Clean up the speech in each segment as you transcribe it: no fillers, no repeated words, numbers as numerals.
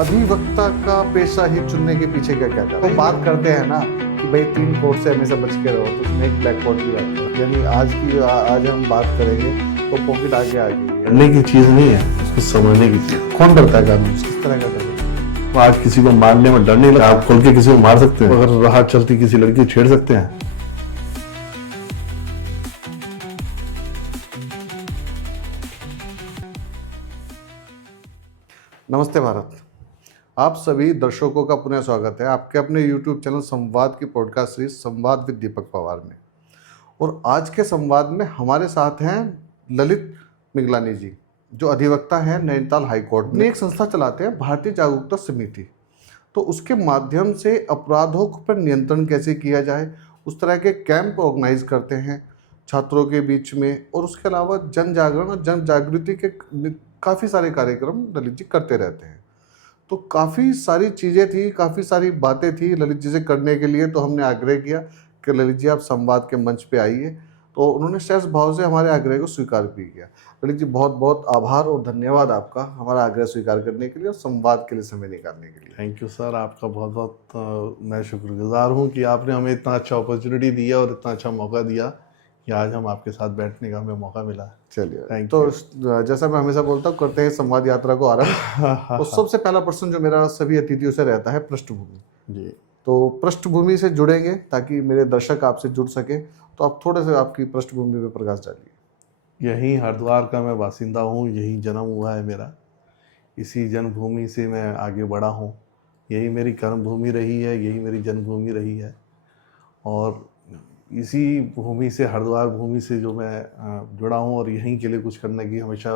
अधिवक्ता का पेशा ही चुनने के पीछे क्या क्या था? तो बात करते हैं ना कि भाई 3 कोट से हमेशा बच के रहो, तो उसमें एक ब्लैक कोट भी आता है। यानी आज हम बात करेंगे तो पॉकेट आगे आ गई है। करने की चीज नहीं है, उसको समझने की चीज। कौन करता है कानून? किस तरह का डर? आज किसी को मारने में डर नहीं लगता। आप खोल के किसी को मार सकते हैं, अगर राह चलती किसी लड़की को छेड़ सकते हैं। नमस्ते भारत, आप सभी दर्शकों का पुनः स्वागत है आपके अपने YouTube चैनल संवाद की पॉडकास्ट सीरीज संवाद विद दीपक पवार में। और आज के संवाद में हमारे साथ हैं ललित मिगलानी जी, जो अधिवक्ता हैं नैनीताल हाई कोर्ट में। एक संस्था चलाते हैं भारतीय जागरूकता समिति, तो उसके माध्यम से अपराधों पर नियंत्रण कैसे किया जाए उस तरह के कैंप ऑर्गेनाइज करते हैं छात्रों के बीच में। और उसके अलावा जन जागरण और जन जागृति के काफ़ी सारे कार्यक्रम ललित जी करते रहते हैं। तो काफ़ी सारी चीज़ें थी, काफ़ी सारी बातें थी ललित जी से करने के लिए। तो हमने आग्रह किया कि ललित जी आप संवाद के मंच पे आइए, तो उन्होंने सहज भाव से हमारे आग्रह को स्वीकार भी किया। ललित जी बहुत बहुत आभार और धन्यवाद आपका हमारा आग्रह स्वीकार करने के लिए और संवाद के लिए समय निकालने के लिए। थैंक यू सर, आपका बहुत बहुत मैं शुक्रगुजार हूँ कि आपने हमें इतना अच्छा अपॉर्चुनिटी दिया और इतना अच्छा मौका दिया कि आज हम आपके साथ बैठने का हमें मौका मिला। चलिए, तो जैसा मैं हमेशा बोलता हूँ, करते हैं संवाद यात्रा को आरंभ। तो सबसे पहला प्रश्न जो मेरा सभी अतिथियों से रहता है, पृष्ठभूमि जी। तो पृष्ठभूमि से जुड़ेंगे ताकि मेरे दर्शक आपसे जुड़ सके। तो आप थोड़े से आपकी पृष्ठभूमि पर प्रकाश डालिए। यहीं हरिद्वार का मैं बासिंदा हूँ, यहीं जन्म हुआ है मेरा, इसी जन्मभूमि से मैं आगे बढ़ा हूँ। यही मेरी कर्मभूमि रही है, यही मेरी जन्मभूमि रही है। और इसी भूमि से, हरिद्वार भूमि से जो मैं जुड़ा हूँ और यहीं के लिए कुछ करने की हमेशा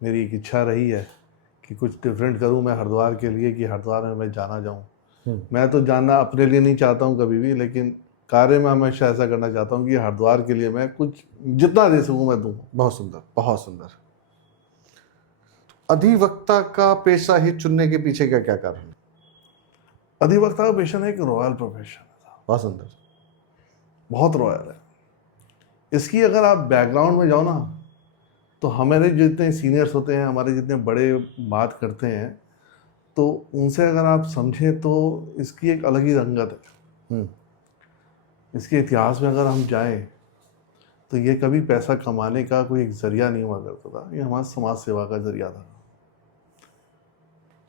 मेरी एक इच्छा रही है कि कुछ डिफरेंट करूँ मैं हरिद्वार के लिए, कि हरिद्वार में मैं जाना जाऊँ। मैं तो जानना अपने लिए नहीं चाहता हूँ कभी भी, लेकिन कार्य में हमेशा ऐसा करना चाहता हूँ कि हरिद्वार के लिए मैं कुछ जितना दे सकूँ मैं दूँ। बहुत सुंदर, बहुत सुंदर। अधिवक्ता का पेशा ही चुनने के पीछे क्या क्या कारण है? अधिवक्ता का पेशा एक रॉयल प्रोफेशन है, बहुत सुंदर, बहुत रॉयल है। इसकी अगर आप बैकग्राउंड में जाओ ना, तो हमारे जितने सीनियर्स होते हैं, हमारे जितने बड़े बात करते हैं, तो उनसे अगर आप समझें तो इसकी एक अलग ही रंगत है। इसके इतिहास में अगर हम जाएं तो ये कभी पैसा कमाने का कोई एक ज़रिया नहीं हुआ करता था, ये हमारा समाज सेवा का ज़रिया था।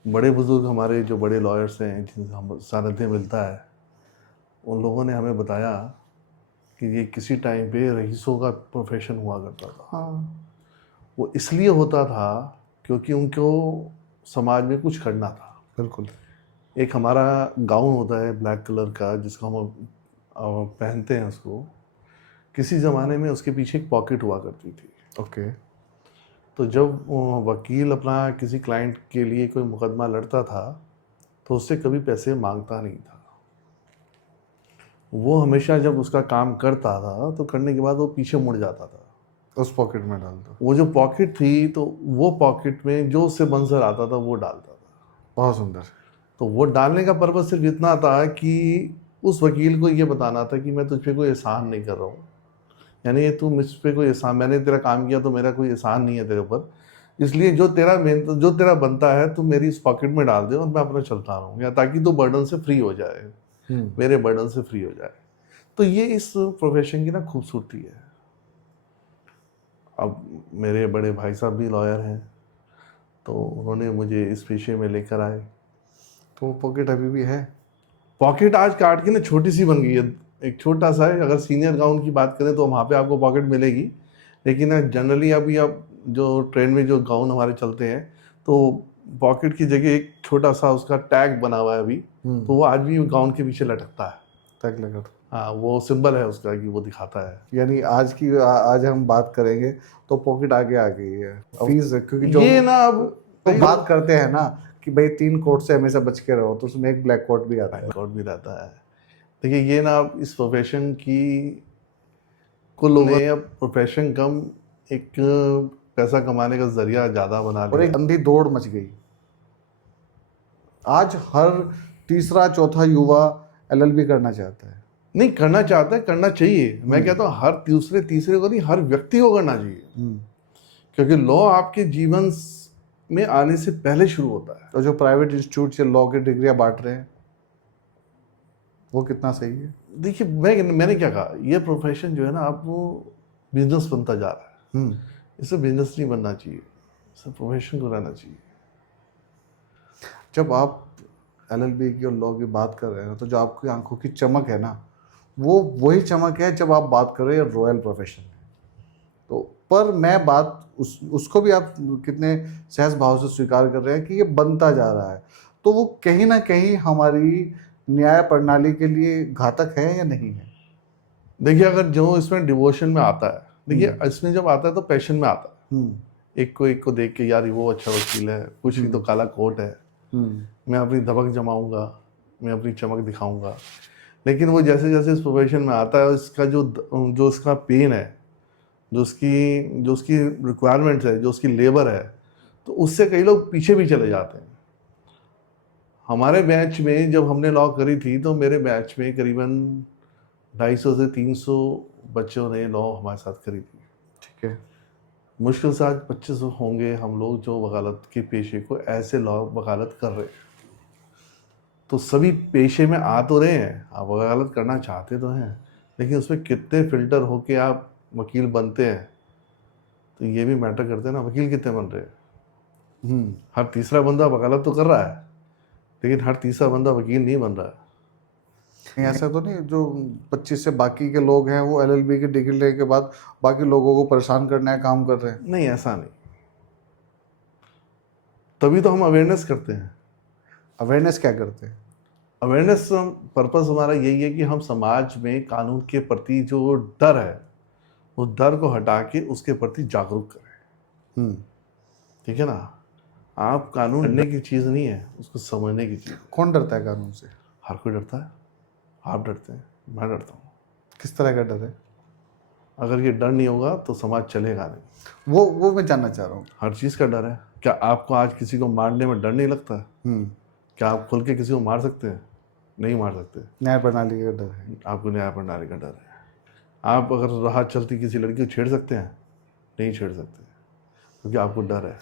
बड़े बुजुर्ग हमारे जो बड़े लॉयर्स हैं, जिनसे हम सानिध्य मिलता है, उन लोगों ने हमें बताया कि ये किसी टाइम पे रईसों का प्रोफेशन हुआ करता था। हाँ, वो इसलिए होता था क्योंकि उनको समाज में कुछ करना था। बिल्कुल। एक हमारा गाउन होता है ब्लैक कलर का, जिसको हम पहनते हैं, उसको किसी ज़माने में उसके पीछे एक पॉकेट हुआ करती थी। ओके। तो जब वकील अपना किसी क्लाइंट के लिए कोई मुकदमा लड़ता था तो उससे कभी पैसे मांगता नहीं था। वो हमेशा जब उसका काम करता था तो करने के बाद वो पीछे मुड़ जाता था, उस पॉकेट में डाल दो। वो जो पॉकेट थी तो वो पॉकेट में जो उससे मंजर आता था वो डालता था। बहुत सुंदर। तो वो डालने का पर्पज़ सिर्फ इतना था कि उस वकील को ये बताना था कि मैं तुझ पे कोई एहसान नहीं कर रहा हूँ, यानी ये तू मुझ पे कोई एहसान, मैंने तेरा काम किया तो मेरा कोई एहसान नहीं है तेरे ऊपर, इसलिए जो तेरा बनता है तू मेरी इस पॉकेट में डाल दे और मैं अपना चलता रहूँ, या ताकि तू बर्डन से फ्री हो जाए, मेरे बर्डन से फ्री हो जाए। तो ये इस प्रोफेशन की ना खूबसूरती है। अब मेरे बड़े भाई साहब भी लॉयर हैं, तो उन्होंने मुझे इस पेशे में लेकर आए। तो वो पॉकेट अभी भी है? पॉकेट आज काट के ना छोटी सी बन गई है, एक छोटा सा है। अगर सीनियर गाउन की बात करें तो वहाँ पे आपको पॉकेट मिलेगी, लेकिन जनरली अभी आप जो ट्रेंड में जो गाउन हमारे चलते हैं तो पॉकेट की जगह एक छोटा सा उसका टैग बना हुआ है अभी, तो वो आज भी गाउन के पीछे लटकता है। टैग लगा। हाँ, वो सिंबल है उसका कि वो दिखाता है। यानी आज हम बात करेंगे तो पॉकेट आगे आ गई है। फीस, क्योंकि जो ये ना अब तो बात करते हैं ना कि भाई 3 कोट से हमेशा बच के रहो, तो उसमें एक ब्लैक कोट भी आता है। कोट भी रहता है। देखिए, ये ना अब इस प्रोफेशन की को लोगों ने अब प्रोफेशन कम एक पैसा कमाने का जरिया ज़्यादा बना लिया और एक अंधी दौड़ मच गई। आज हर तीसरा चौथा युवा LLB करना चाहता है। नहीं करना चाहता है, करना चाहिए। मैं कहता हूँ हर तीसरे को नहीं, हर व्यक्ति को करना चाहिए, क्योंकि लॉ आपके जीवन में आने से पहले शुरू होता है। तो जो प्राइवेट इंस्टीट्यूट से लॉ की डिग्रियां बांट रहे हैं वो कितना सही है? देखिए, मैंने क्या कहा, ये प्रोफेशन जो है ना, अब वो बिजनेस बनता जा रहा है। इससे बिजनेस नहीं बनना चाहिए, इससे प्रोफेशन को रहना चाहिए। जब आप LLB की और लॉ की बात कर रहे हैं तो जो आपकी आंखों की चमक है ना, वो वही चमक है जब आप बात कर रहे हैं रॉयल प्रोफेशन में। तो पर मैं बात उसको भी आप कितने सहज भाव से स्वीकार कर रहे हैं कि ये बनता जा रहा है, तो वो कहीं ना कहीं हमारी न्याय प्रणाली के लिए घातक है या नहीं है? देखिए, अगर जो इसमें डिवोशन में आता है, देखिए इसमें जब आता है तो पैशन में आता है। एक को देख के, यार वो अच्छा वकील है, कुछ नहीं तो काला कोट है, मैं अपनी धमक जमाऊंगा, मैं अपनी चमक दिखाऊंगा। लेकिन वो जैसे जैसे इस प्रोफेशन में आता है, इसका जो उसका पेन है, जो उसकी रिक्वायरमेंट्स है, जो उसकी लेबर है, तो उससे कई लोग पीछे भी चले जाते हैं। हमारे बैच में जब हमने लॉ करी थी तो मेरे बैच में करीबन 250 से 300 बच्चों ने लॉ हमारे साथ करी थी। ठीक है। मुश्किल से आज 25 होंगे हम लोग जो वकालत के पेशे को ऐसे लॉ वकालत कर रहे हैं। तो सभी पेशे में आ तो रहे हैं, आप वकालत करना चाहते तो हैं, लेकिन उसमें कितने फिल्टर होके आप वकील बनते हैं, तो ये भी मैटर करते हैं ना, वकील कितने बन रहे हैं। हर तीसरा बंदा वकालत तो कर रहा है, लेकिन हर तीसरा बंदा वकील नहीं बन रहा है। ऐसा तो नहीं जो 25 से बाकी के लोग हैं वो LLB की डिग्री लेने के बाद बाकी लोगों को परेशान करने का काम कर रहे हैं? नहीं, ऐसा नहीं। तभी तो हम अवेयरनेस करते हैं। अवेयरनेस क्या करते हैं? अवेयरनेस पर्पस हमारा यही है कि हम समाज में कानून के प्रति जो डर है, उस डर को हटा के उसके प्रति जागरूक करें। ठीक है ना। आप कानून डरने की चीज़ नहीं है, उसको समझने की चीज़। कौन डरता है कानून से? हर कोई डरता है। आप डरते हैं, मैं डरता हूँ। किस तरह का डर है? अगर ये डर नहीं होगा तो समाज चलेगा नहीं। वो मैं जानना चाह रहा हूँ। हर चीज़ का डर है। क्या आपको आज किसी को मारने में डर नहीं लगता है? क्या आप खुल के किसी को मार सकते हैं? नहीं मार सकते। न्याय प्रणाली का डर है। आपको न्याय प्रणाली का डर है। आप अगर राह चलती किसी लड़की को छेड़ सकते हैं? नहीं छेड़ सकते, क्योंकि आपको डर है।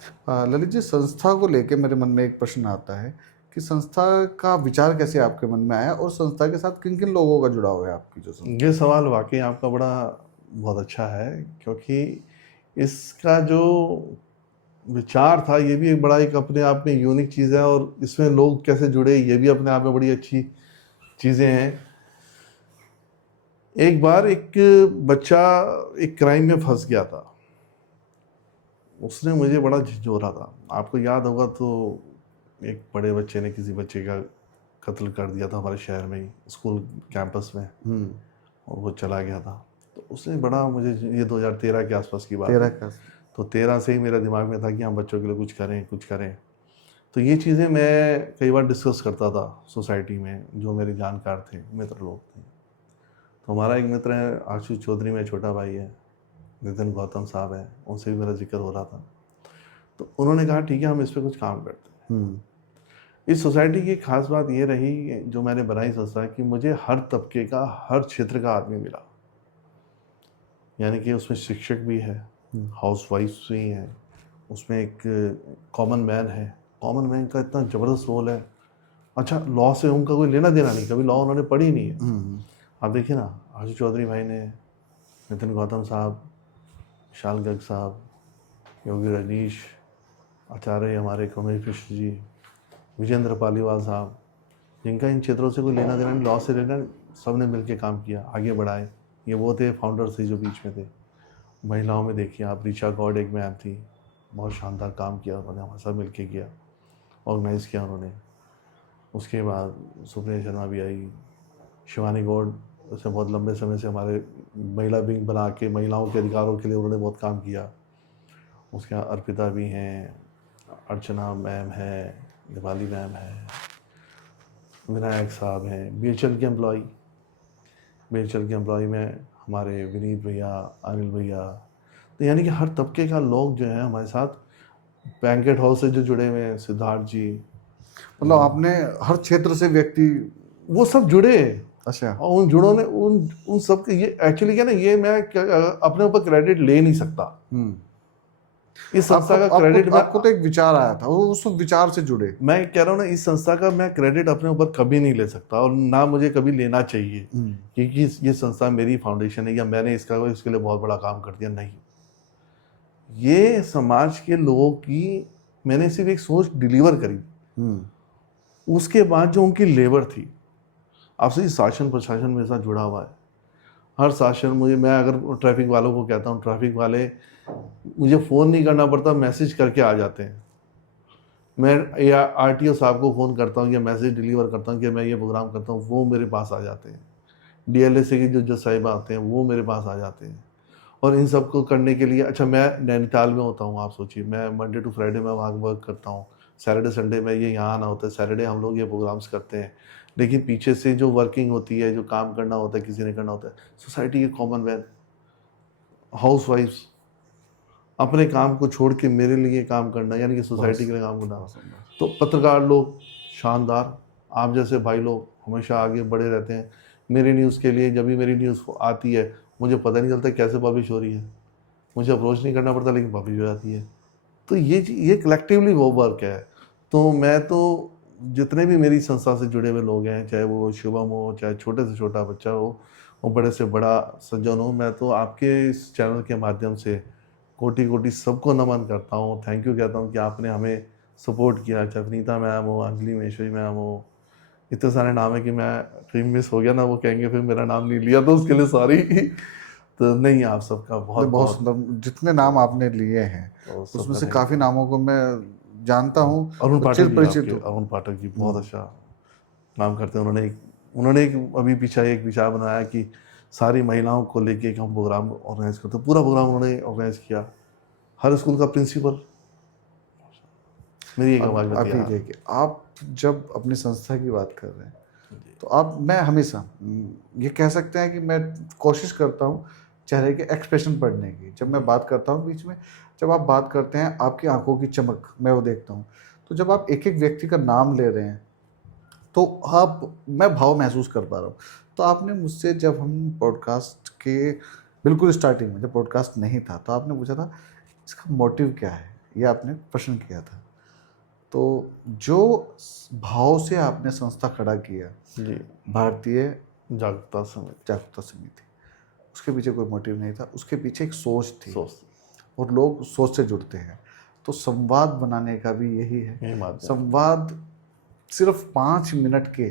ललित जी, संस्था को लेके मेरे मन में एक प्रश्न आता है कि संस्था का विचार कैसे आपके मन में आया और संस्था के साथ किन किन लोगों का जुड़ाव है आपकी जो संस्था? ये सवाल वाकई आपका बहुत अच्छा है, क्योंकि इसका जो विचार था ये भी एक बड़ा एक अपने आप में यूनिक चीज़ है, और इसमें लोग कैसे जुड़े ये भी अपने आप में बड़ी अच्छी चीज़ें हैं। एक बार एक बच्चा एक क्राइम में फंस गया था, उसने मुझे बड़ा झिझोरा था। आपको याद होगा तो एक बड़े बच्चे ने किसी बच्चे का कत्ल कर दिया था हमारे शहर में ही, स्कूल कैंपस में, और वो चला गया था। तो उसने बड़ा मुझे, ये 2013 के आसपास की बात है, तो 13 से ही मेरा दिमाग में था कि हम बच्चों के लिए कुछ करें। तो ये चीज़ें मैं कई बार डिस्कस करता था सोसाइटी में, जो मेरे जानकार थे, मित्र लोग थे। तो हमारा एक मित्र है आशुष चौधरी, में छोटा भाई है, नितिन गौतम साहब है, उनसे भी मेरा जिक्र हो रहा था। तो उन्होंने कहा ठीक है, हम इस पर कुछ काम करते हैं। इस सोसाइटी की खास बात ये रही जो मैंने बनाई संस्था, कि मुझे हर तबके का, हर क्षेत्र का आदमी मिला। यानी कि उसमें शिक्षक भी है, हाउस वाइफ भी हैं, उसमें एक कॉमन मैन है। कॉमन मैन का इतना ज़बरदस्त रोल है। अच्छा, लॉ से उनका कोई लेना देना नहीं, कभी लॉ उन्होंने पढ़ी नहीं है। आप देखिए ना, आशुष चौधरी भाई ने, नितिन गौतम साहब, विशाल गर्ग साहब, योगी रजनीश, आचार्य हमारे कमलेश कृष्ण जी, विजेंद्र पालीवाल साहब, जिनका इन क्षेत्रों से कोई लेना देना नहीं, लॉ से लेना, सब ने मिल के काम किया, आगे बढ़ाए। ये वो थे फाउंडर्स थे जो बीच में थे। महिलाओं में देखिए आप, ऋचा गौड़ एक मैम थी, बहुत शानदार काम किया उन्होंने, हमारे साथ मिल के किया, ऑर्गेनाइज़ किया उन्होंने। उसके बाद सुप्रिया शर्मा भी आई, शिवानी गौड़, उसने बहुत लंबे समय से हमारे महिला विंग बना के महिलाओं के अधिकारों के लिए उन्होंने बहुत काम किया। उसके यहाँ अर्पिता भी हैं, अर्चना मैम है, दिवाली मैम है, विनायक साहब हैं, BHL के एम्प्लॉई में हमारे विनीत भैया, अनिल भैया। तो यानी कि हर तबके का लोग जो है हमारे साथ, बैंकेट हॉल से जो जुड़े हुए हैं, सिद्धार्थ जी, मतलब आपने हर क्षेत्र से व्यक्ति, वो सब जुड़े। अच्छा। और उन जुड़ों ने उन सब के, ये एक्चुअली क्या ना, ये मैं अपने ऊपर क्रेडिट ले नहीं सकता, इस संस्था का आपको क्रेडिट मैं आपको तो एक विचार आया था, वो उस विचार से जुड़े। मैं कह रहा हूँ ना, इस संस्था का मैं क्रेडिट अपने ऊपर कभी नहीं ले सकता और ना मुझे कभी लेना चाहिए, क्योंकि ये संस्था मेरी फाउंडेशन है या मैंने इसके लिए बहुत बड़ा काम कर दिया, नहीं। ये समाज के लोगों की मैंने सिर्फ एक सोच डिलीवर करी, उसके बाद जो उनकी लेबर थी, आपसे शासन प्रशासन मेरे साथ जुड़ा हुआ है। हर शासन मैं अगर ट्रैफिक वालों को कहता हूँ, ट्रैफिक वाले मुझे फ़ोन नहीं करना पड़ता, मैसेज करके आ जाते हैं। मैं या आरटीओ साहब को फ़ोन करता हूँ या मैसेज डिलीवर करता हूँ कि मैं ये प्रोग्राम करता हूँ, वो मेरे पास आ जाते हैं। डीएलएसए की जो साहिबा आते हैं वो मेरे पास आ जाते हैं। और इन सब को करने के लिए, अच्छा मैं नैनीताल में होता हूँ, आप सोचिए, मैं मंडे टू फ्राइडे में वहाँ वर्क करता हूँ, सैटरडे संडे में ये यहाँ आना होता है, सैटरडे हम लोग ये प्रोग्राम्स करते हैं। लेकिन पीछे से जो वर्किंग होती है, जो काम करना होता है, किसी ने करना होता है, सोसाइटी के कॉमन मैन, हाउस वाइफ्स, अपने काम को छोड़ के मेरे लिए काम करना, यानी कि सोसाइटी के लिए काम करना। तो पत्रकार लोग शानदार, आप जैसे भाई लोग हमेशा आगे बढ़े रहते हैं मेरी न्यूज़ के लिए। जब भी मेरी न्यूज़ आती है मुझे पता नहीं चलता कैसे पब्लिश हो रही है, मुझे अप्रोच नहीं करना पड़ता, लेकिन पब्लिश हो जाती है। तो ये कलेक्टिवली वो वर्क है। तो मैं तो जितने भी मेरी संस्था से जुड़े हुए लोग हैं, चाहे वो शुभम हो, चाहे छोटे से छोटा बच्चा हो और बड़े से बड़ा सज्जन हो, मैं तो आपके इस चैनल के माध्यम से कोटि कोटि सबको नमन करता हूँ, थैंक यू कहता हूँ कि आपने हमें सपोर्ट किया। चाहे नीता मैम हो, अंजलि महेश्वरी मैम हो, इतने सारे नाम है कि मैं कहीं मिस हो गया ना, वो कहेंगे फिर मेरा नाम नहीं लिया, तो उसके लिए सॉरी। तो नहीं, आप सबका बहुत बहुत सुंदर जितने नाम आपने लिए हैं, उसमें से काफ़ी नामों को मैं जानता हूँ, अरुण पाठक जी, परिचित हूँ। अरुण पाठक जी बहुत अच्छा काम करते हैं। उन्होंने एक अभी पीछे एक विचार बनाया कि सारी महिलाओं को लेके एक हम प्रोग्राम ऑर्गेनाइज करते हैं। पूरा प्रोग्राम उन्होंने ऑर्गेनाइज किया, हर स्कूल का प्रिंसिपल मेरी एक आवाज़ अभी बताया। देखिए, आप जब अपनी संस्था की बात कर रहे हैं तो मैं हमेशा ये कह सकते हैं कि मैं कोशिश करता हूँ चेहरे के एक्सप्रेशन पढ़ने की। जब मैं बात करता हूँ बीच में, जब आप बात करते हैं, आपकी आंखों की चमक मैं वो देखता हूँ। तो जब आप एक एक व्यक्ति का नाम ले रहे हैं तो मैं भाव महसूस कर पा रहा हूँ। तो आपने मुझसे, जब हम पॉडकास्ट के बिल्कुल स्टार्टिंग में, जब पॉडकास्ट नहीं था, तो आपने पूछा था इसका मोटिव क्या है, ये आपने प्रश्न किया था। तो जो भाव से आपने संस्था खड़ा किया जी, भारतीय जागरूकता समिति, उसके पीछे कोई मोटिव नहीं था, उसके पीछे एक सोच थी, सोच, और लोग सोच से जुड़ते हैं। तो संवाद बनाने का भी यही है। संवाद सिर्फ 5 मिनट के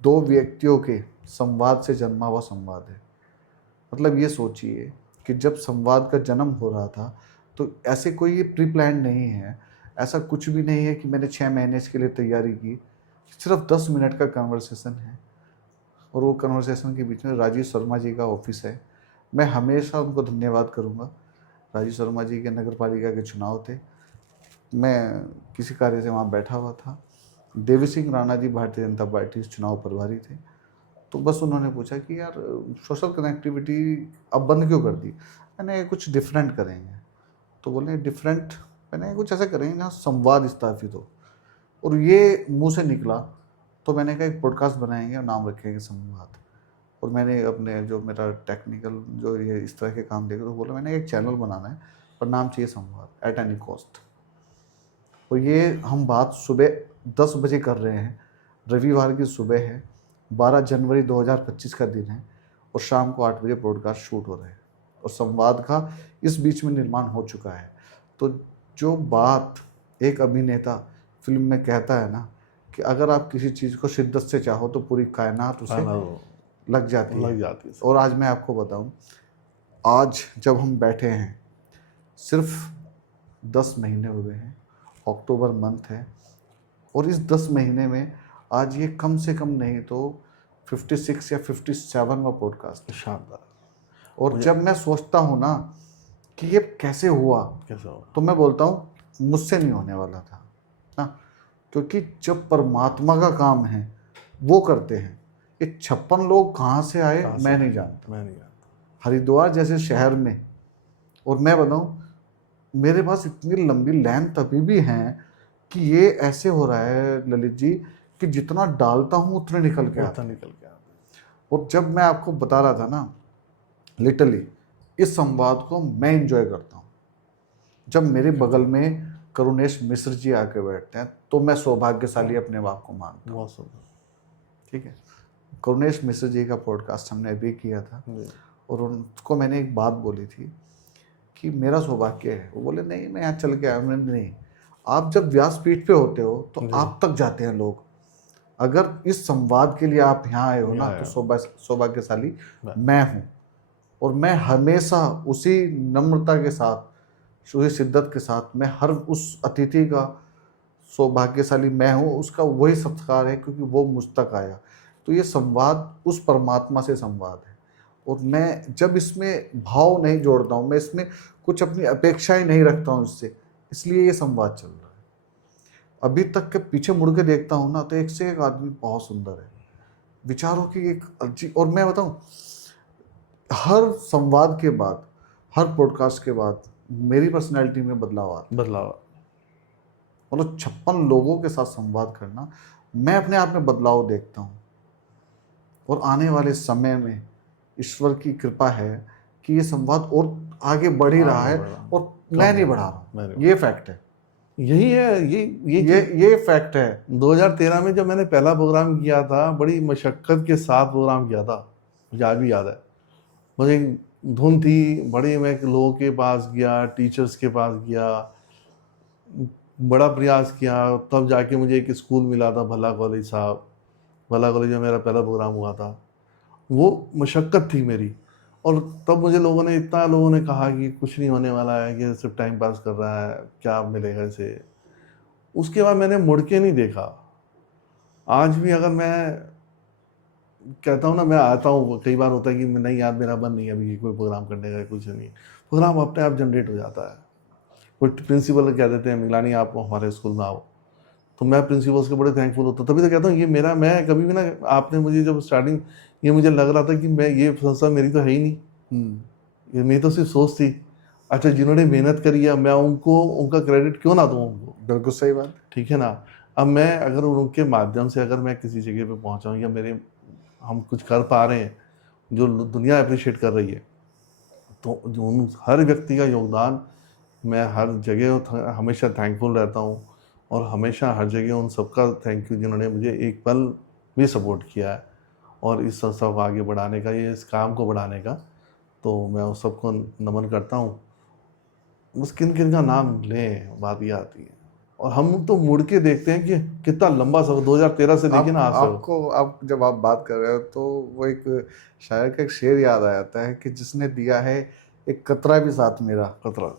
दो व्यक्तियों के संवाद से जन्मा हुआ संवाद है। मतलब ये सोचिए कि जब संवाद का जन्म हो रहा था तो ऐसे कोई ये प्री प्लान नहीं है, ऐसा कुछ भी नहीं है कि मैंने 6 महीने इसके लिए तैयारी की। सिर्फ 10 मिनट का कन्वर्सेशन है, और वो कन्वर्सेशन के बीच में राजीव शर्मा जी का ऑफिस है। मैं हमेशा उनको धन्यवाद करूँगा। राजीव शर्मा जी के नगर पालिका के चुनाव थे, मैं किसी कार्य से वहाँ बैठा हुआ था। देवी सिंह राणा जी भारतीय जनता पार्टी से चुनाव प्रभारी थे। तो बस उन्होंने पूछा कि यार सोशल कनेक्टिविटी अब बंद क्यों कर दी। मैंने कुछ डिफरेंट करेंगे। तो बोले डिफरेंट, मैंने कुछ ऐसा करेंगे जहाँ संवाद स्थापित हो। और ये मुंह से निकला तो मैंने कहा एक पॉडकास्ट बनाएंगे और नाम रखेंगे संवाद। और मैंने अपने जो मेरा टेक्निकल जो ये इस तरह के काम देखे, तो बोला मैंने एक चैनल बनाना है और नाम चाहिए संवाद एट एनी कॉस्ट। और ये हम बात सुबह 10 बजे कर रहे हैं, रविवार की सुबह है, 12 जनवरी 2025 का दिन है, और शाम को 8 बजे पॉडकास्ट शूट हो रहे हैं, और संवाद का इस बीच में निर्माण हो चुका है। तो जो बात एक अभिनेता फिल्म में कहता है ना कि अगर आप किसी चीज़ को शिद्दत से चाहो तो पूरी कायनात उसे लग जाती है। और आज मैं आपको बताऊं, आज जब हम बैठे हैं, सिर्फ 10 महीने हुए हैं, अक्टूबर मंथ है, और इस 10 महीने में आज ये कम से कम नहीं तो 56 या 57वां पॉडकास्ट। शानदार। और जब मैं सोचता हूँ ना कि ये कैसे हुआ, तो मैं बोलता हूँ मुझसे नहीं होने वाला था ना, क्योंकि जब परमात्मा का काम है वो करते हैं। ये 56 लोग कहाँ से आए मैं नहीं जानता। हरिद्वार जैसे शहर में, और मैं बताऊँ मेरे पास इतनी लंबी लेंथ अभी भी हैं कि ये ऐसे हो रहा है ललित जी कि जितना डालता हूँ उतने निकल के आता। और जब मैं आपको बता रहा था ना, लिटरली इस संवाद को मैं एंजॉय करता हूँ। जब मेरे बगल में करुणेश मिश्र जी आके बैठते हैं तो मैं सौभाग्यशाली अपने आप को मानता हूँ। बहुत सुंदर। ठीक है, करुणेश मिश्र जी का पॉडकास्ट हमने अभी किया था और उनको मैंने एक बात बोली थी कि मेरा सौभाग्य है। वो बोले नहीं, मैं यहाँ चल के आया। मैंने नहीं, आप जब व्यासपीठ पे होते हो तो आप तक जाते हैं लोग। अगर इस संवाद के लिए आप यहाँ आए हो ना तो सौभाग्यशाली मैं हूँ। और मैं हमेशा उसी नम्रता के साथ, उसी शिद्दत के साथ मैं हर उस अतिथि का सौभाग्यशाली मैं हूँ, उसका वही सत्कार है क्योंकि वो मुझ तक आया। तो ये संवाद उस परमात्मा से संवाद है। और मैं जब इसमें भाव नहीं जोड़ता हूँ, मैं इसमें कुछ अपनी अपेक्षाएं नहीं रखता हूँ इससे, इसलिए ये संवाद चल रहा है। अभी तक के पीछे मुड़ के देखता हूँ ना तो एक से एक आदमी बहुत सुंदर है, विचारों की एक अजीब। और मैं बताऊँ, हर संवाद के बाद, हर पॉडकास्ट के बाद मेरी पर्सनैलिटी में बदलाव आता है। मतलब 56 लोगों के साथ संवाद करना, मैं अपने आप में बदलाव देखता हूँ। और आने वाले समय में ईश्वर की कृपा है कि ये संवाद और आगे बढ़ ही रहा है और मैं नहीं बढ़ा रहा हूँ। ये फैक्ट है, यही है, ये फैक्ट है। 2013 में जब मैंने पहला प्रोग्राम किया था, बड़ी मशक्क़त के साथ प्रोग्राम किया था, मुझे आज भी याद है। मुझे धुन थी बड़ी, मैं लोगों के पास गया, टीचर्स के पास गया, बड़ा प्रयास किया, तब जाके मुझे एक स्कूल मिला था, भला कॉलेज साहब। भला कॉलेज में मेरा पहला प्रोग्राम हुआ था। वो मशक्क़त थी मेरी। और तब मुझे लोगों ने कहा कि कुछ नहीं होने वाला है, कि सिर्फ टाइम पास कर रहा है, क्या मिलेगा इसे। उसके बाद मैंने मुड़ के नहीं देखा। आज भी अगर मैं कहता हूँ ना, मैं आता हूँ, कई बार होता है कि नहीं यार मेरा मन नहीं है अभी कोई प्रोग्राम करने का, कुछ नहीं, प्रोग्राम अपने आप जनरेट हो जाता है। कोई प्रिंसिपल कह देते हैं मिलानी आप हमारे स्कूल में आओ, तो मैं प्रिंसिपल्स के बड़े थैंकफुल होता हूँ। तभी तो कहता हूँ ये मेरा, मैं कभी भी ना, आपने मुझे जब स्टार्टिंग, ये मुझे लग रहा था कि मैं, ये संस्था मेरी तो है ही नहीं, ये मेरी तो सिर्फ सोच थी। अच्छा, जिन्होंने मेहनत करी है, मैं उनका क्रेडिट क्यों ना दूँ उनको। बिल्कुल सही बात, ठीक है ना। अब मैं अगर उनके माध्यम से अगर मैं किसी जगह पे पहुंचा हूं, या हम कुछ कर पा रहे हैं जो दुनिया अप्रिशिएट कर रही है, तो जो उन हर व्यक्ति का योगदान, मैं हर जगह हमेशा थैंकफुल रहता हूं। और हमेशा हर जगह उन सबका थैंक यू जिन्होंने मुझे एक पल भी सपोर्ट किया है और इस संस्था को आगे बढ़ाने का, ये इस काम को बढ़ाने का। तो मैं उस सबको नमन करता हूँ। बस किन किन का नाम लें, बात ये आती है। और हम तो मुड़ के देखते हैं कि कितना लंबा सफर 2013 से लेके ना आज तक। आपको, आप जब आप बात कर रहे हो तो वो एक शायर का एक शेर याद आ जाता है कि जिसने दिया है एक कतरा भी साथ मेरा, कतरा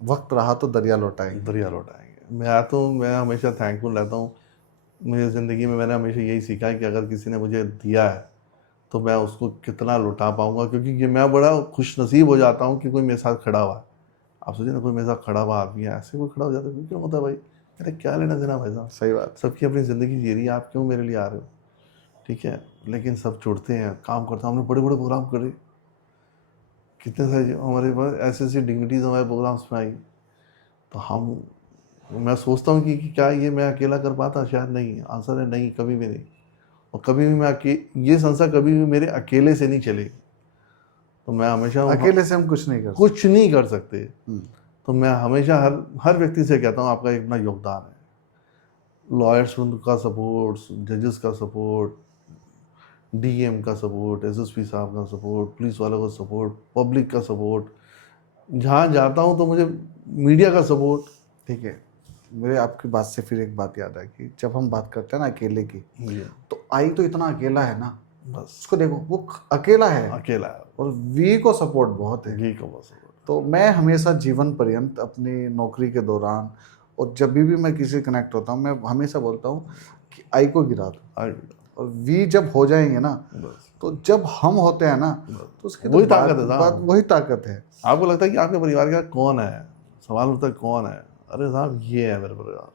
वक्त रहा तो दरिया लौटाएंगे। मैं हमेशा थैंकफुल रहता हूँ। मेरी ज़िंदगी में मैंने हमेशा यही सीखा है कि अगर किसी ने मुझे दिया है तो मैं उसको कितना लौटा पाऊँगा, क्योंकि ये मैं बड़ा खुश नसीब हो जाता हूँ कि कोई मेरे साथ खड़ा हुआ है। आप सोचिए ना, कोई मेरे साथ खड़ा हुआ आदमी है, ऐसे कोई खड़ा हो जाता है, क्यों होता है भाई, मेरा क्या लेना देना भाई साहब। सही बात, सबकी अपनी ज़िंदगी जी रही है, आप क्यों मेरे लिए आ रहे हो। ठीक है, लेकिन सब जुड़ते हैं, काम करते हैं। हमने बड़े बड़े प्रोग्राम करे, कितने सारे हमारे पास ऐसे ऐसी डिग्निटीज़ हमारे प्रोग्राम्स में आई। तो मैं सोचता हूँ कि क्या ये मैं अकेला कर पाता, शायद नहीं। आंसर है नहीं, कभी भी नहीं। और कभी भी ये संस्था कभी भी मेरे अकेले से नहीं चलेगी। तो मैं हमेशा, अकेले से हम कुछ नहीं कर सकते। तो मैं हमेशा हर व्यक्ति से कहता हूँ आपका अपना योगदान है। लॉयर्स का सपोर्ट, जजेस का सपोर्ट, डीएम का सपोर्ट, एसएसपी साहब का सपोर्ट, पुलिस वालों का सपोर्ट, पब्लिक का सपोर्ट, जहाँ जाता हूँ तो मुझे मीडिया का सपोर्ट। ठीक है, मेरे आपकी बात से फिर एक बात याद आई कि जब हम बात करते हैं ना अकेले की, तो आई तो इतना अकेला है ना, बस उसको देखो, वो अकेला है और वी को सपोर्ट बहुत है। तो मैं हमेशा जीवन पर्यंत अपनी नौकरी के दौरान और जब भी मैं किसी कनेक्ट होता हूँ, मैं हमेशा बोलता हूँ कि आई को गिरा दो, और वी जब हो जाएंगे ना, तो जब हम होते हैं ना, तो उसकी वही ताकत है बात वही ताकत है। आपको लगता है कि आपके परिवार का कौन है, सवाल होता है कौन है, अरे साहब ये है मेरे परिवार,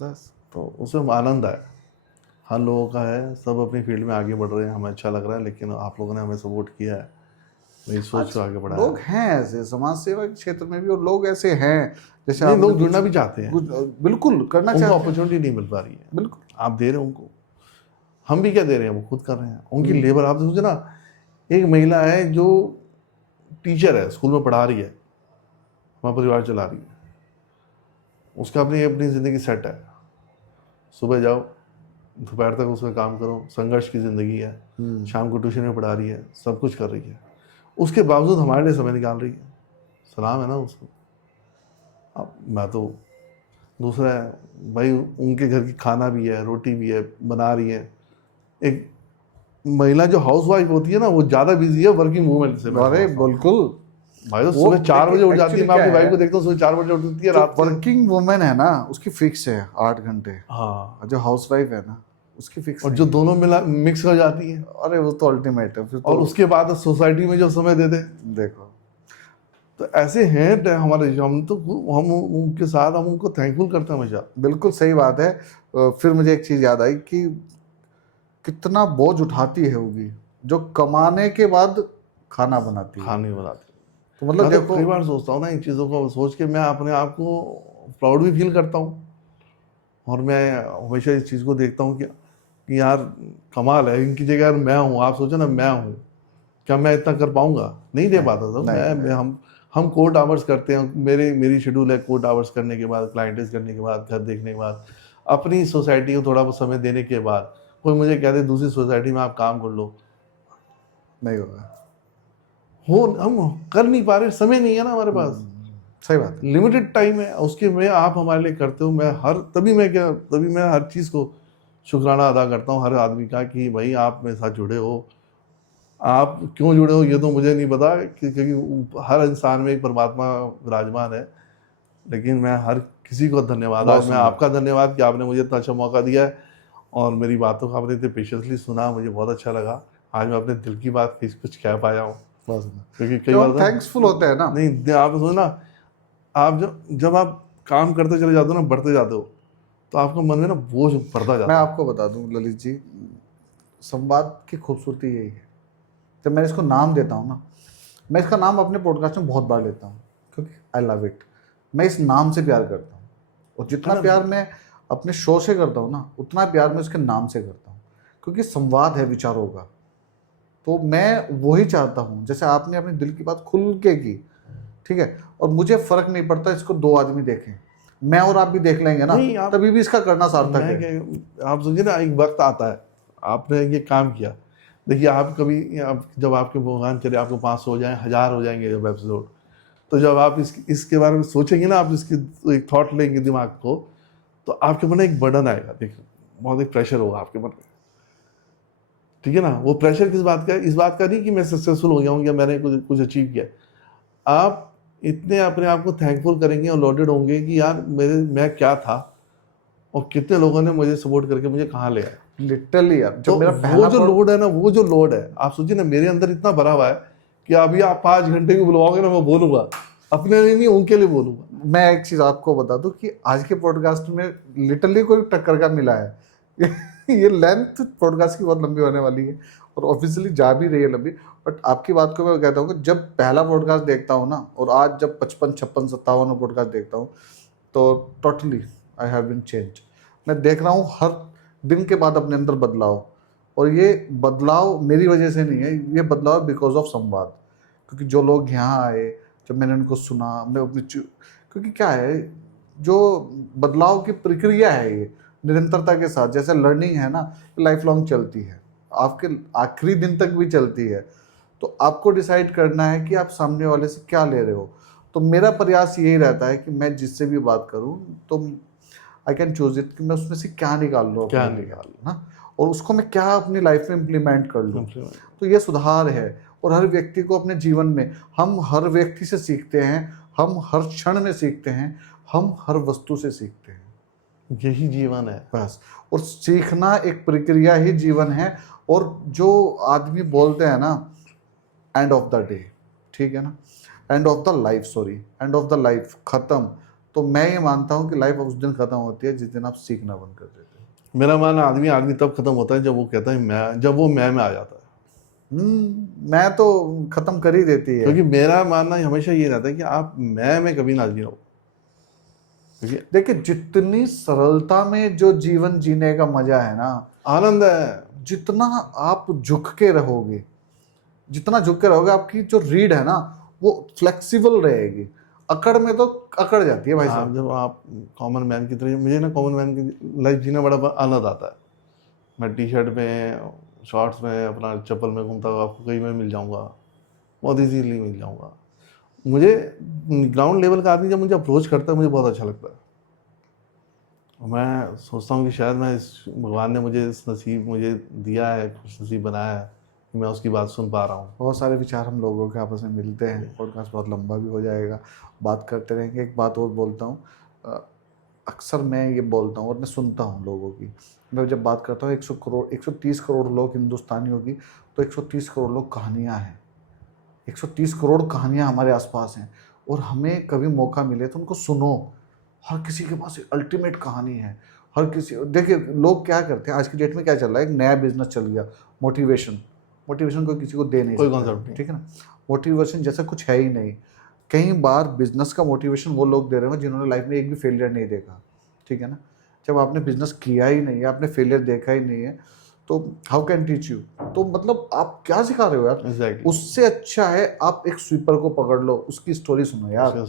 बस। तो उसमें आनंद है, हर लोगों का है, सब अपनी फील्ड में आगे बढ़ रहे हैं, हमें अच्छा लग रहा है। लेकिन आप लोगों ने हमें सपोर्ट किया है, मेरी सोच को आगे बढ़ाया। लोग हैं ऐसे समाज सेवा के क्षेत्र में भी, और लोग ऐसे हैं जैसे नहीं, लोग जुड़ना भी चाहते हैं, बिल्कुल करना चाहते हैं, उनको अपॉर्चुनिटी नहीं मिल पा रही है। बिल्कुल आप दे रहे हो उनको, हम भी क्या दे रहे हैं, वो खुद कर रहे हैं। उनकी लेबर, आप सोचे ना, एक महिला है जो टीचर है, स्कूल में पढ़ा रही है, अपना परिवार चला रही है, उसका अपनी अपनी ज़िंदगी सेट है। सुबह जाओ, दोपहर तक उसका काम करो, संघर्ष की ज़िंदगी है, शाम को ट्यूशन में पढ़ा रही है, सब कुछ कर रही है, उसके बावजूद हमारे लिए समय निकाल रही है। सलाम है ना उसको। अब मैं तो दूसरा है भाई, उनके घर की खाना भी है, रोटी भी है, बना रही है। एक महिला जो हाउस वाइफ होती है ना, वो ज़्यादा बिजी है वर्किंग वूमेन से। अरे बिल्कुल भाई तो सुबह 4 बजे उठ जाती है। मैं अपनी वाइफ को है, देखता हूँ सुबह 4 बजे उठती है, जो रात को। वर्किंग वुमेन है ना उसकी फिक्स है 8 घंटे, हाँ, जो हाउस वाइफ है ना उसकी फिक्स और जो दोनों मिला मिक्स हो जाती है, अरे वो तो अल्टीमेट है फिर तो। और उसके बाद सोसाइटी में जो समय दे दे, देखो तो ऐसे हैं हमारे, हम तो हम उनके साथ हम उनको थैंकफुल करते हैं हमेशा। बिल्कुल सही बात है। फिर मुझे एक चीज़ याद आई कि कितना बोझ उठाती है होगी जो कमाने के बाद खाना बनाती है। खाने बनाते तो मतलब मैं तो देखो कई बार सोचता हूँ ना, इन चीज़ों को सोच के मैं अपने आप को प्राउड भी फील करता हूँ, और मैं हमेशा इस चीज़ को देखता हूँ कि यार कमाल है, इनकी जगह यार मैं हूँ। आप सोचो ना, मैं हूँ, क्या मैं इतना कर पाऊंगा? नहीं दे पाता था मैं। हम कोर्ट आवर्स करते हैं, मेरी शेड्यूल है कोर्ट आवर्स करने के बाद, क्लाइंटेज करने के बाद, घर देखने के बाद, अपनी सोसाइटी को थोड़ा बहुत समय देने के बाद कोई मुझे कह दे दूसरी सोसाइटी में आप काम कर लो, नहीं होगा। हम कर नहीं पा रहे, समय नहीं है ना हमारे पास, सही बात है। लिमिटेड टाइम है उसके में आप हमारे लिए करते हो। मैं तभी मैं हर चीज़ को शुक्राना अदा करता हूँ हर आदमी का, कि भाई आप मेरे साथ जुड़े हो। आप क्यों जुड़े हो ये तो मुझे नहीं पता, क्योंकि हर इंसान में एक परमात्मा विराजमान है, लेकिन मैं हर किसी को धन्यवाद, बहुत आज मैं सुंदर। आपका धन्यवाद कि आपने मुझे इतना अच्छा मौका दिया है, और मेरी बातों को आपने इतने पेशेंसली सुना, मुझे बहुत अच्छा लगा। आज मैं अपने दिल की बात कुछ कह पाया हूँ, बहुत सुंदर। क्योंकि कई जो बार हम थैंक्सफुल होते हैं ना, नहीं, आप सोचो ना, आप जब आप काम करते चले जाते हो ना, बढ़ते जाते हो, तो आपका मन में ना बोझ बढ़ता मैं जाता है। आपको बता दूं ललित जी, संवाद की खूबसूरती यही है। जब मैं इसको नाम देता हूँ ना, मैं इसका नाम अपने पॉडकास्ट में बहुत बार लेता हूँ क्योंकि आई लव इट। मैं इस नाम से प्यार करता हूँ, और जितना प्यार मैं अपने शो से करता हूँ ना, उतना प्यार मैं उसके नाम से करता हूँ, क्योंकि संवाद है विचारों का। तो मैं वही चाहता हूँ, जैसे आपने अपने दिल की बात खुल के की, ठीक है, और मुझे फर्क नहीं पड़ता इसको 2 आदमी देखें, मैं और आप भी देख लेंगे ना, नहीं, तभी भी इसका करना सार्थक है। आप समझिए ना, एक वक्त आता है, आपने ये काम किया, देखिए आप जब आपके भगवान चले आपको 500 हो जाए, 1000 हो जाएंगे जब एपिसोड, तो जब आप इसके बारे में सोचेंगे ना, आप इसकी एक थॉट लेंगे दिमाग को, तो आपके मन में एक बर्डन आएगा, देखिए बहुत एक प्रेशर होगा आपके मन में, ठीक है ना। वो प्रेशर किस बात का है? इस बात का नहीं कि मैं सक्सेसफुल हो गया हूँ या मैंने कुछ अचीव किया। आप इतने अपने आप को थैंकफुल करेंगे और लॉडेड होंगे कि यार मैं क्या था, और कितने लोगों ने मुझे सपोर्ट करके मुझे कहाँ ले आया। लिटरली यार, तो जब मेरा वो पहला जो लोड है ना, वो जो लोड है, आप सोचिए ना, मेरे अंदर इतना भरा हुआ है कि अभी आप 5 घंटे भी बुलवाओगे ना, मैं बोलूंगा, अपने लिए नहीं उनके लिए बोलूंगा। मैं एक चीज आपको बता दूं कि आज के पॉडकास्ट में लिटरली कोई टक्कर का मिला है। ये लेंथ पॉडकास्ट की बहुत लंबी होने वाली है, और ऑफिशियली जा भी रही है लंबी। बट आपकी बात को मैं कहता हूँ कि जब पहला पॉडकास्ट देखता हूँ ना, और आज जब 55 56 57 पॉडकास्ट देखता हूँ, तो totally I have been change. मैं देख रहा हूँ हर दिन के बाद अपने अंदर बदलाव, और ये बदलाव मेरी वजह से नहीं है, ये बदलाव बिकॉज ऑफ संवाद। क्योंकि जो लोग यहाँ आए, जब मैंने उनको सुना, मैं अपनी क्योंकि क्या है, जो बदलाव की प्रक्रिया है ये निरंतरता के साथ, जैसे लर्निंग है ना, लाइफ लॉन्ग चलती है, आपके आखिरी दिन तक भी चलती है। तो आपको डिसाइड करना है कि आप सामने वाले से क्या ले रहे हो। तो मेरा प्रयास यही रहता है कि मैं जिससे भी बात करूं, तो आई कैन चूज इट कि मैं उसमें से क्या निकाल लूँ क्या अपने लिए, निकाल ना, और उसको मैं क्या अपनी लाइफ में इम्प्लीमेंट कर लूँ। लूं। तो ये सुधार है, और हर व्यक्ति को अपने जीवन में, हम हर व्यक्ति से सीखते हैं, हम हर क्षण में सीखते हैं, हम हर वस्तु से सीखते हैं, यही जीवन है बस। और सीखना एक प्रक्रिया ही जीवन है। और जो आदमी बोलते हैं ना, एंड ऑफ द डे, ठीक है ना, end of the life, sorry, end of the life खत्म, तो मैं ये मानता हूँ कि लाइफ उस दिन खत्म होती है जिस दिन आप सीखना बंद कर देते हैं। मेरा मानना, आदमी तब खत्म होता है जब वो कहता है मैं, जब वो मैं में आ जाता है। मैं तो खत्म कर ही देती है। क्योंकि मेरा मानना हमेशा ये रहता है कि आप मैं में कभी ना जियो। देखिए, जितनी सरलता में जो जीवन जीने का मजा है ना, आनंद है, जितना आप झुक के रहोगे, जितना झुक के रहोगे, आपकी जो रीढ़ है ना वो फ्लेक्सिबल रहेगी। अकड़ में तो अकड़ जाती है भाई आप साहब। जब आप कॉमन मैन की तरह, मुझे ना कॉमन मैन की लाइफ जीना बड़ा आनंद आता है। मैं टी शर्ट में, शॉर्ट्स में, अपना चप्पल में घूमता हुआ आपको कहीं में मिल जाऊंगा, बहुत इजीली मिल जाऊंगा। मुझे ग्राउंड लेवल का आदमी जब मुझे अप्रोच करता है मुझे बहुत अच्छा लगता है। मैं सोचता हूँ कि शायद मैं इस भगवान ने मुझे इस नसीब मुझे दिया है, खुश नसीब बनाया है कि मैं उसकी बात सुन पा रहा हूँ। बहुत सारे विचार हम लोगों के आपस में मिलते हैं, पॉडकास्ट बहुत लंबा भी हो जाएगा, बात करते रहेंगे। एक बात और बोलता हूँ, अक्सर मैं ये बोलता हूँ और मैं सुनता हूँ लोगों की, मैं जब बात करता हूँ 130 करोड़ लोग हिंदुस्तानी होगी, तो 130 करोड़ लोग कहानियाँ हैं, 130 करोड़ कहानियाँ हमारे आसपास हैं, और हमें कभी मौका मिले तो उनको सुनो। हर किसी के पास अल्टीमेट कहानी है। हर किसी, देखिए लोग क्या करते हैं आज की डेट में, क्या चल रहा है, एक नया बिजनेस चल गया, मोटिवेशन। मोटिवेशन कोई किसी को दे नहीं कोई सकता कॉन्सेप्ट नहीं। ठीक है ना। मोटिवेशन जैसा कुछ है ही नहीं। कई बार बिजनेस का मोटिवेशन वो लोग दे रहे हैं जिन्होंने लाइफ में एक भी फेलियर नहीं देखा, ठीक है ना। जब आपने बिजनेस किया ही नहीं है, आपने फेलियर देखा ही नहीं है, तो हाउ कैन टीच यू। तो मतलब आप क्या सिखा रहे हो यार। एग्जैक्टली। उससे अच्छा है आप एक स्वीपर को पकड़ लो, उसकी स्टोरी सुनो यार।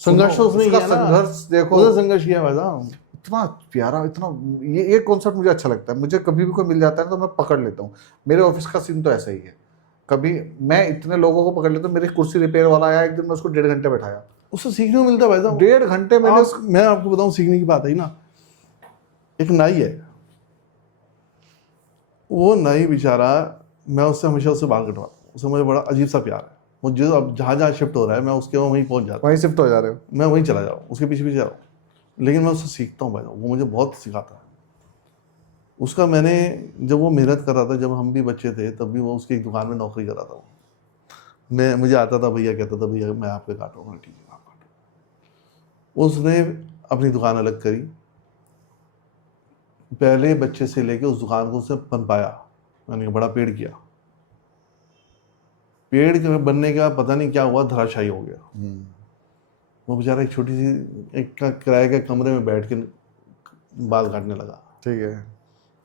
संघर्ष तो उसने उसका किया ना, संघर्ष देखो, उसने संघर्ष किया भाई साहब। इतना प्यारा, इतना, ये कॉन्सेप्ट मुझे अच्छा लगता है। मुझे कभी भी कोई मिल जाता है तो मैं पकड़ लेता हूँ। मेरे ऑफिस का सीन तो ऐसा ही है, कभी मैं इतने लोगों को पकड़ लेता हूँ। मेरी कुर्सी रिपेयर वाला आया एक दिन, मैं उसको 1.5 घंटे बैठाया। उससे सीखने को मिलता है भाई साहब। 1.5 घंटे मैंने मैं आपको बताऊं सीखने की बात है ना, एक नाई है, वो नाई बेचारा, मैं उससे हमेशा उससे बाल कटवाता हूँ, उससे मुझे बड़ा अजीब सा प्यार है। मुझे अब जहाँ जहाँ शिफ्ट हो रहा है मैं उसके वहीं पहुँच जाता वहीं शिफ्ट हो जा रहे हो। हूँ, मैं वहीं चला जाऊँ, उसके पीछे पीछे जाऊँ। लेकिन मैं उससे सीखता हूँ भाई साहब, वो मुझे बहुत सिखाता है। उसका मैंने, जब वो मेहनत कर रहा था, जब हम भी बच्चे थे तब भी वो उसकी एक दुकान में नौकरी कर रहा था। मैं, मुझे आता था, भैया कहता था भैया मैं आपके काटूंगा, ठीक है आप काटो। उसने अपनी दुकान अलग करी, पहले बच्चे से लेके उस दुकान को उसने पनपाया, यानी बड़ा पेड़ किया। पेड़ के बनने का पता नहीं क्या हुआ, धराशायी हो गया। वो बेचारा एक छोटी सी एक किराए के कमरे में बैठ के बाल काटने लगा। ठीक है।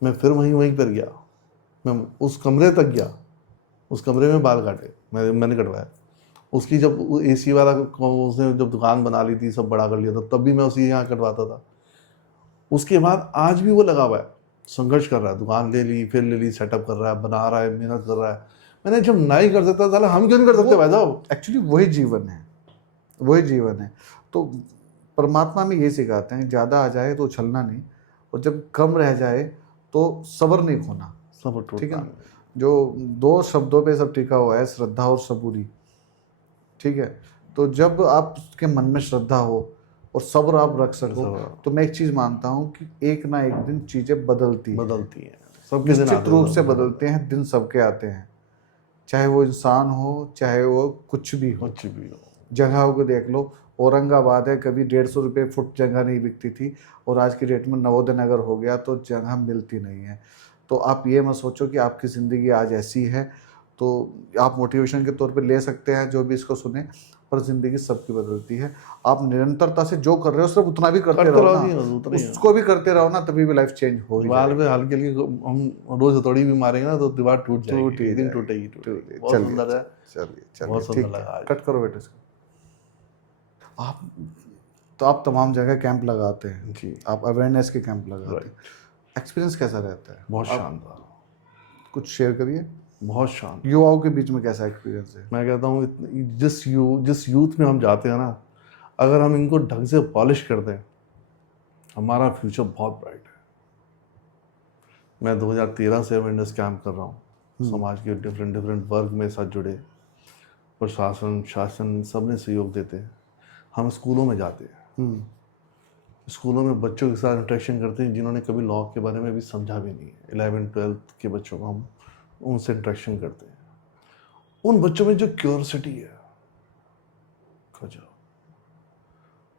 मैं फिर वहीं पर गया, मैं उस कमरे तक गया, उस कमरे में बाल काटे, मैंने कटवाया। उसकी जब एसी वाला उसने जब दुकान बना ली थी, सब बड़ा कर लिया था, तब भी मैं उसी यहाँ कटवाता था। उसके बाद आज भी वो लगा हुआ है, संघर्ष कर रहा है, दुकान ले ली, फिर ले ली, सेटअप कर रहा है, बना रहा है, मेहनत कर रहा है। मैंने जब नहीं कर सकता साला हम क्यों नहीं कर सकते भाई साहब। एक्चुअली वही जीवन है, वही जीवन है। तो परमात्मा में ये सिखाते हैं, ज़्यादा आ जाए तो उछलना नहीं, और जब कम रह जाए तो सब्र नहीं खोना, सब ठीक है टूटना ना। जो 2 शब्दों पे सब टिका हुआ है, श्रद्धा और सबूरी, ठीक है। तो जब आपके मन में श्रद्धा हो और सब्र आप रख सको, तो मैं एक चीज़ मानता हूँ कि एक ना एक दिन चीज़ें बदलती हैं, हैं, सबके दिन निश्चित आते रूप हैं, से बदलते हैं। दिन सबके आते हैं, चाहे वो इंसान हो, चाहे वो कुछ भी हो। कुछ भी हो। जगहों को देख लो, औरंगाबाद है, कभी 150 रुपये फुट जगह नहीं बिकती थी, और आज की डेट में नवोदय नगर हो गया तो जगह मिलती नहीं है। तो आप ये मत सोचो कि आपकी ज़िंदगी आज ऐसी है, तो आप मोटिवेशन के तौर पे ले सकते हैं जो भी इसको सुने, पर ज़िंदगी सबकी बदलती है। आप निरंतरता से जो कर रहे हो सिर्फ उतना भी करते रहो ना, उतना ही उसको भी करते रहो ना, तभी भी लाइफ चेंज हो ही बाल जाएगी। पे हल्के हल्के हम रोज हथौड़ी भी मारेंगे ना तो दीवार टूट टूट जाएगी, ही एक दिन जाएगी, टूटेगी टूट टूटेगी। ही। बहुत चलिए सुंदर है, चलिए बहुत चलिए, सुंदर ठीक है, लगा आज। कट करो बेटे इसको। आप, तो आप तमाम जगह कैंप लगाते हैं जी, आप अवेयरनेस के कैंप लगाते हैं, राइट। एक्सपीरियंस कैसा रहता है? बहुत आप शानदार, कुछ शेयर करिए। बहुत शानदार। युवाओं के बीच में कैसा एक्सपीरियंस है? मैं कहता हूँ जिस यूथ में हम जाते हैं ना, अगर हम इनको ढंग से पॉलिश कर दें, हमारा फ्यूचर बहुत ब्राइट है। मैं 2013 से अवेयरनेस कैंप कर रहा हूँ, समाज के डिफरेंट डिफरेंट वर्ग में साथ जुड़े, प्रशासन, शासन सब ने सहयोग देते हैं। हम स्कूलों में जाते हैं, स्कूलों में बच्चों के साथ इंटरेक्शन करते हैं जिन्होंने कभी लॉ के बारे में भी समझा भी नहीं है। 11th-12th के बच्चों को हम उनसे इंटरेक्शन करते हैं। उन बच्चों में जो क्यूरियोसिटी है,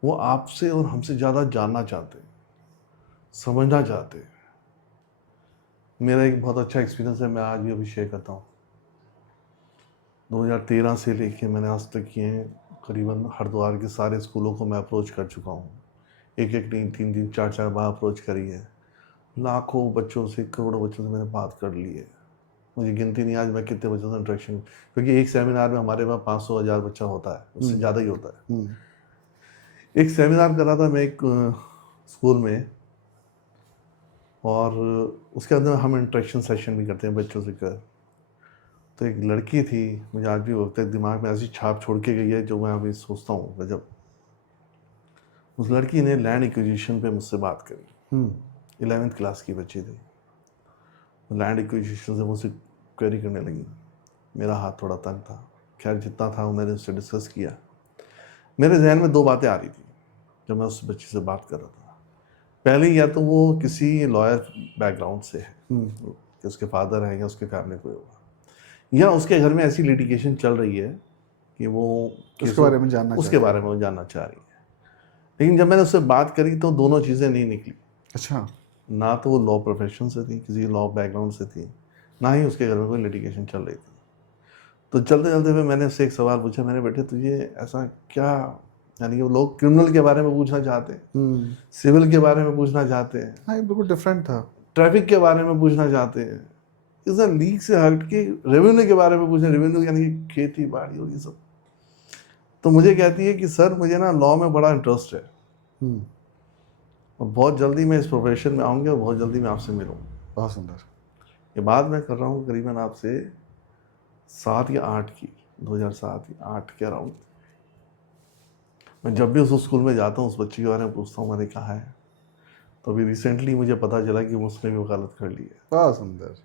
वो आपसे और हमसे ज़्यादा जानना चाहते हैं, समझना चाहते हैं। मेरा एक बहुत अच्छा एक्सपीरियंस है, मैं आज भी अभी शेयर करता हूँ। 2013 से लेके मैंने आज तक किए करीबन हरिद्वार के सारे स्कूलों को मैं अप्रोच कर चुका हूँ। एक नहीं, 3 4 बार अप्रोच करी है। लाखों बच्चों से, करोड़ों बच्चों से मैंने बात कर ली है। मुझे गिनती नहीं आज मैं कितने बच्चों से इंटरेक्शन, क्योंकि एक सेमिनार में हमारे पास 500-1000 बच्चा होता है, उससे ज़्यादा ही होता है। एक सेमिनार कर रहा था मैं एक स्कूल में, और उसके अंदर हम इंटरेक्शन सेशन भी करते हैं बच्चों से कर। तो एक लड़की थी, मुझे आज भी वक्त तक दिमाग में ऐसी छाप छोड़ के गई है जो मैं अभी सोचता हूँ गजब। उस लड़की ने लैंड एक्विजिशन पे मुझसे बात करी। 11th क्लास की बच्ची थी। लैंड एक्विजिशन से मुझसे क्वेरी करने लगी। मेरा हाथ थोड़ा तंग था, खैर जितना था वो मैंने उससे डिस्कस किया। मेरे जहन में 2 बातें आ रही थी जब मैं उस बच्ची से बात कर रहा था। पहली, या तो वो किसी लॉयर बैकग्राउंड से है कि उसके फादर हैं या उसके फैमिली कोई होगा, या उसके घर में ऐसी लिटिगेशन चल रही है कि वो उसके बारे में जानना चाह रही है। लेकिन जब मैंने उससे बात करी तो दोनों चीज़ें नहीं निकली। अच्छा। ना तो वो लॉ प्रोफेशन से थी, किसी लॉ बैकग्राउंड से थी, ना ही उसके घर में कोई लिटिगेशन चल रही थी। तो चलते चलते हुए मैंने उससे एक सवाल पूछा, मैंने बेटे तुझे ऐसा क्या, यानी कि वो लोग क्रिमिनल के बारे में पूछना चाहते हैं, सिविल के बारे में पूछना चाहते हैं, हाँ, ये बिल्कुल डिफरेंट था, ट्रैफिक के बारे में पूछना चाहते हैं, इस लीग से हट के रेवेन्यू के बारे में पूछना, रेवेन्यू यानी कि खेती बाड़ी और ये सब। तो मुझे कहती है कि सर मुझे ना लॉ में बड़ा इंटरेस्ट है, और बहुत जल्दी मैं इस प्रोफेशन में आऊँगी और बहुत जल्दी मैं आपसे मिलूँगा। बहुत सुंदर। ये बात मैं कर रहा हूँ करीबन आपसे 7 या 8 की, 2007 या 8 के अराउंड। मैं जब भी उस स्कूल में जाता हूँ उस बच्ची के बारे में पूछता हूँ मैंने कहा है। तो अभी रिसेंटली मुझे पता चला कि उसने भी वकालत कर ली है। बहुत सुंदर।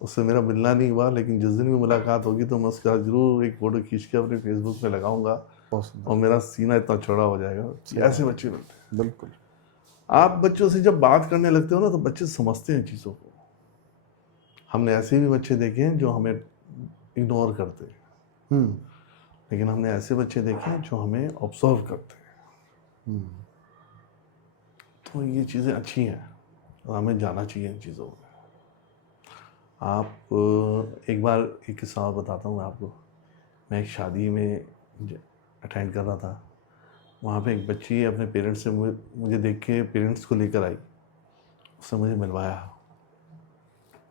उससे मेरा मिलना नहीं हुआ, लेकिन जिस दिन भी मुलाकात होगी तो मैं उसका जरूर एक फ़ोटो खींच के अपने फेसबुक पे लगाऊंगा, और मेरा सीना इतना चौड़ा हो जाएगा। ऐसे बच्चे मिलते हैं। बिल्कुल। आप बच्चों से जब बात करने लगते हो ना तो बच्चे समझते हैं चीज़ों को। हमने ऐसे भी बच्चे देखे हैं जो हमें इग्नोर करते हैं, लेकिन हमने ऐसे बच्चे देखे हैं जो हमें ऑब्जर्व करते हैं। तो ये चीज़ें अच्छी हैं और हमें जाना चाहिए इन चीज़ों में। आप एक बार एक किस्सा और बताता हूँ मैं आपको। मैं एक शादी में अटेंड कर रहा था। वहाँ पे एक बच्ची अपने पेरेंट्स से मुझे देख के पेरेंट्स को लेकर आई। उसने मुझे मिलवाया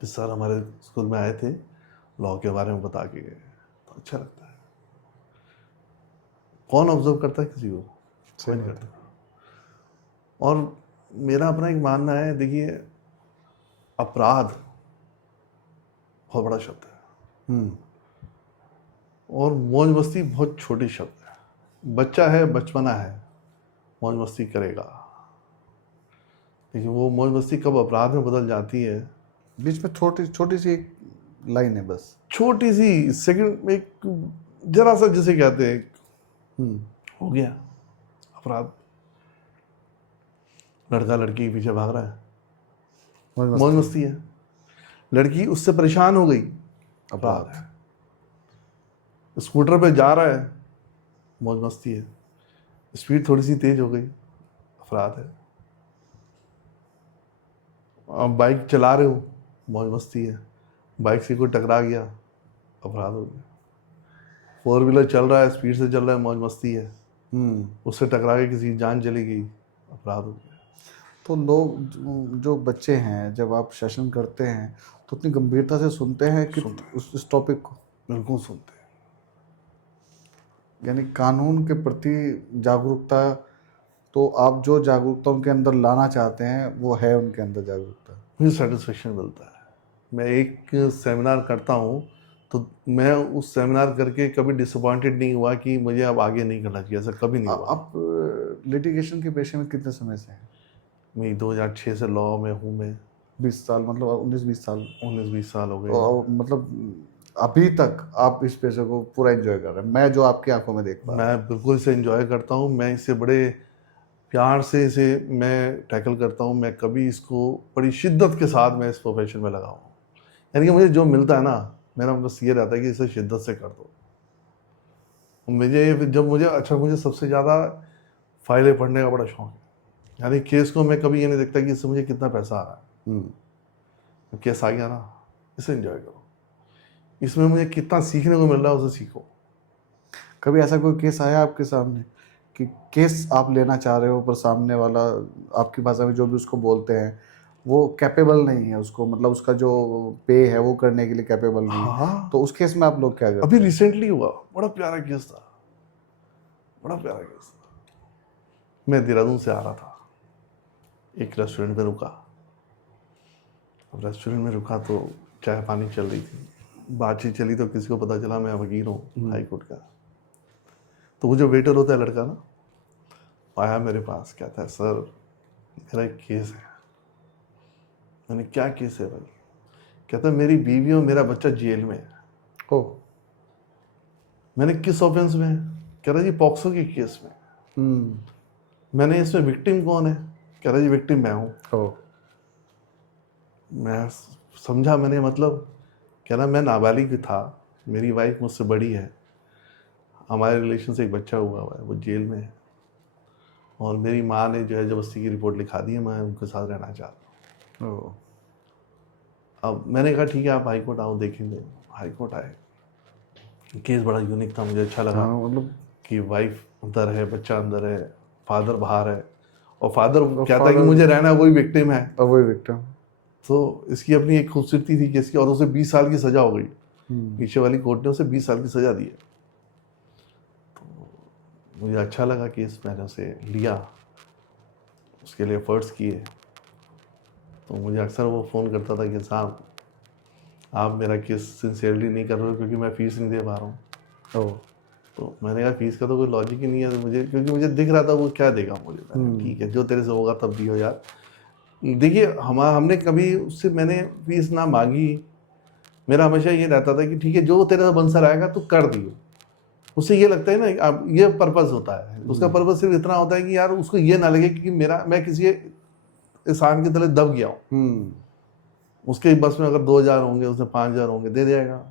कि सर हमारे स्कूल में आए थे, लॉ के बारे में बता के गए। तो अच्छा लगता है। कौन ऑब्जर्व करता है किसी को? कोई नहीं करता। और मेरा अपना एक मानना है, देखिए अपराध बहुत बड़ा शब्द है, और मौज मस्ती बहुत छोटी शब्द है। बच्चा है, बचपना है, मौज मस्ती करेगा, लेकिन वो मौज मस्ती कब अपराध में बदल जाती है। बीच में छोटी सी एक लाइन है, बस छोटी सी सेकंड, एक जरा सा जिसे कहते हैं, हो गया अपराध। लड़का लड़की के पीछे भाग रहा है, मौज मस्ती है। लड़की उससे परेशान हो गई, अपराध है। स्कूटर पे जा रहा है, मौज मस्ती है। स्पीड थोड़ी सी तेज हो गई, अपराध है। आप बाइक चला रहे हो, मौज मस्ती है। बाइक से कोई टकरा गया, अपराध हो गया। 4 व्हीलर चल रहा है, स्पीड से चल रहा है, मौज मस्ती है। उससे टकरा के किसी की जान चली गई, अपराध हो गया। तो लोग जो बच्चे हैं, जब आप सेशन करते हैं तो उतनी गंभीरता से सुनते हैं कि उस टॉपिक को बिल्कुल सुनते हैं। यानी कानून के प्रति जागरूकता, तो आप जो जागरूकता उनके अंदर लाना चाहते हैं वो है उनके अंदर जागरूकता। मुझे सेटिस्फेक्शन मिलता है। मैं एक सेमिनार करता हूँ तो मैं उस सेमिनार करके कभी डिसअपॉइंटेड नहीं हुआ कि मुझे अब आगे नहीं करना चाहिए, ऐसा कभी नहीं हुआ। आप लिटिगेशन के पेशे में कितने समय से हैं? मैं 2006 से लॉ में हूँ। मैं 20 साल, मतलब 19-20 साल। 19-20 साल हो गए। और मतलब अभी तक आप इस पेशे को पूरा एंजॉय कर रहे हैं, मैं जो आपकी आंखों में देख पा रहा हूं। मैं बिल्कुल इसे एंजॉय करता हूँ। मैं इसे बड़े प्यार से इसे मैं टैकल करता हूँ। मैं कभी इसको बड़ी शिद्दत के साथ मैं इस प्रोफेशन में लगा हूँ। यानी कि मुझे जो मिलता है ना, मेरा बस ये रहता है कि इसे शिद्दत से कर दो। मुझे सबसे ज़्यादा फाइलें पढ़ने का बड़ा शौक है। यानी केस को मैं कभी ये नहीं देखता कि इससे मुझे कितना पैसा आ रहा है। केस आ गया ना, इसे एंजॉय करो। इसमें मुझे कितना सीखने को मिल रहा है, उसे सीखो। कभी ऐसा कोई केस आया आपके सामने कि केस आप लेना चाह रहे हो पर सामने वाला, आपकी भाषा में जो भी उसको बोलते हैं, वो कैपेबल नहीं है, उसको मतलब उसका जो पे है वो करने के लिए कैपेबल नहीं है, हाँ, तो उस केस में आप लोग क्या करते अभी हैं? रिसेंटली हुआ, बड़ा प्यारा केस था, बड़ा प्यारा केस था। मैं देहरादून से आ रहा था, एक रेस्टोरेंट में रुका। अब रेस्टोरेंट में रुका तो चाय पानी चल रही थी, बातचीत चली, तो किसी को पता चला मैं वकील हूँ हाई कोर्ट का। तो वो जो वेटर होता है लड़का ना, आया मेरे पास, कहता है सर मेरा एक केस है। मैंने क्या केस है भाई? कहता है मेरी बीवी और मेरा बच्चा जेल में है। ओ। मैंने किस ऑफेंस में है? कह रहा जी पॉक्सो के केस में। हम्म। मैंने इसमें विक्टिम कौन है? कह रहा जी विक्टिम मैं हूँ। ओ। मैं समझा, मैंने मतलब, कह रहा मैं नाबालिग था, मेरी वाइफ मुझसे बड़ी है, हमारे रिलेशन से एक बच्चा हुआ है, वो जेल में है, और मेरी माँ ने जो है जबरदस्ती की रिपोर्ट लिखा दी है, मैं उनके साथ रहना चाहता हूँ। ओ। अब मैंने कहा ठीक है आप हाई कोर्ट आओ देखेंगे। हाई कोर्ट आए, केस बड़ा यूनिक था, मुझे अच्छा लगा हाँ मतलब कि वाइफ अंदर है, बच्चा अंदर है, फादर बाहर है, और फादर कहता है कि फादर मुझे रहना है, वही विक्टिम है। वही विक्टिम। तो इसकी अपनी एक खूबसूरती थी केस की, और उसे 20 साल की सजा हो गई। हम्म। पीछे वाली कोर्ट ने उसे 20 साल की सजा दी है। तो मुझे अच्छा लगा केस, मैंने उसे लिया, उसके लिए एफर्ट्स किए। तो मुझे अक्सर वो फ़ोन करता था कि साहब आप मेरा केस सिंसियरली नहीं कर रहे हो क्योंकि मैं फ़ीस नहीं दे पा रहा हूँ। ओ। तो मैंने कहा फ़ीस का तो कोई लॉजिक ही नहीं है, तो मुझे, क्योंकि मुझे दिख रहा था वो क्या देगा मुझे। मैंने ठीक है जो तेरे से होगा तब दियो यार। देखिए हमने कभी उससे मैंने फीस ना मांगी। मेरा हमेशा ये रहता था कि ठीक है जो तेरे से बन सर आएगा तो कर दियो। उससे ये लगता है ना, अब ये पर्पस होता है उसका, पर्पस सिर्फ इतना होता है कि यार उसको ये ना लगे कि मैं किसी इंसान के तले दब गया हूँ। उसके बस में अगर 2,000 होंगे, उसने 5,000 होंगे, दे देगा।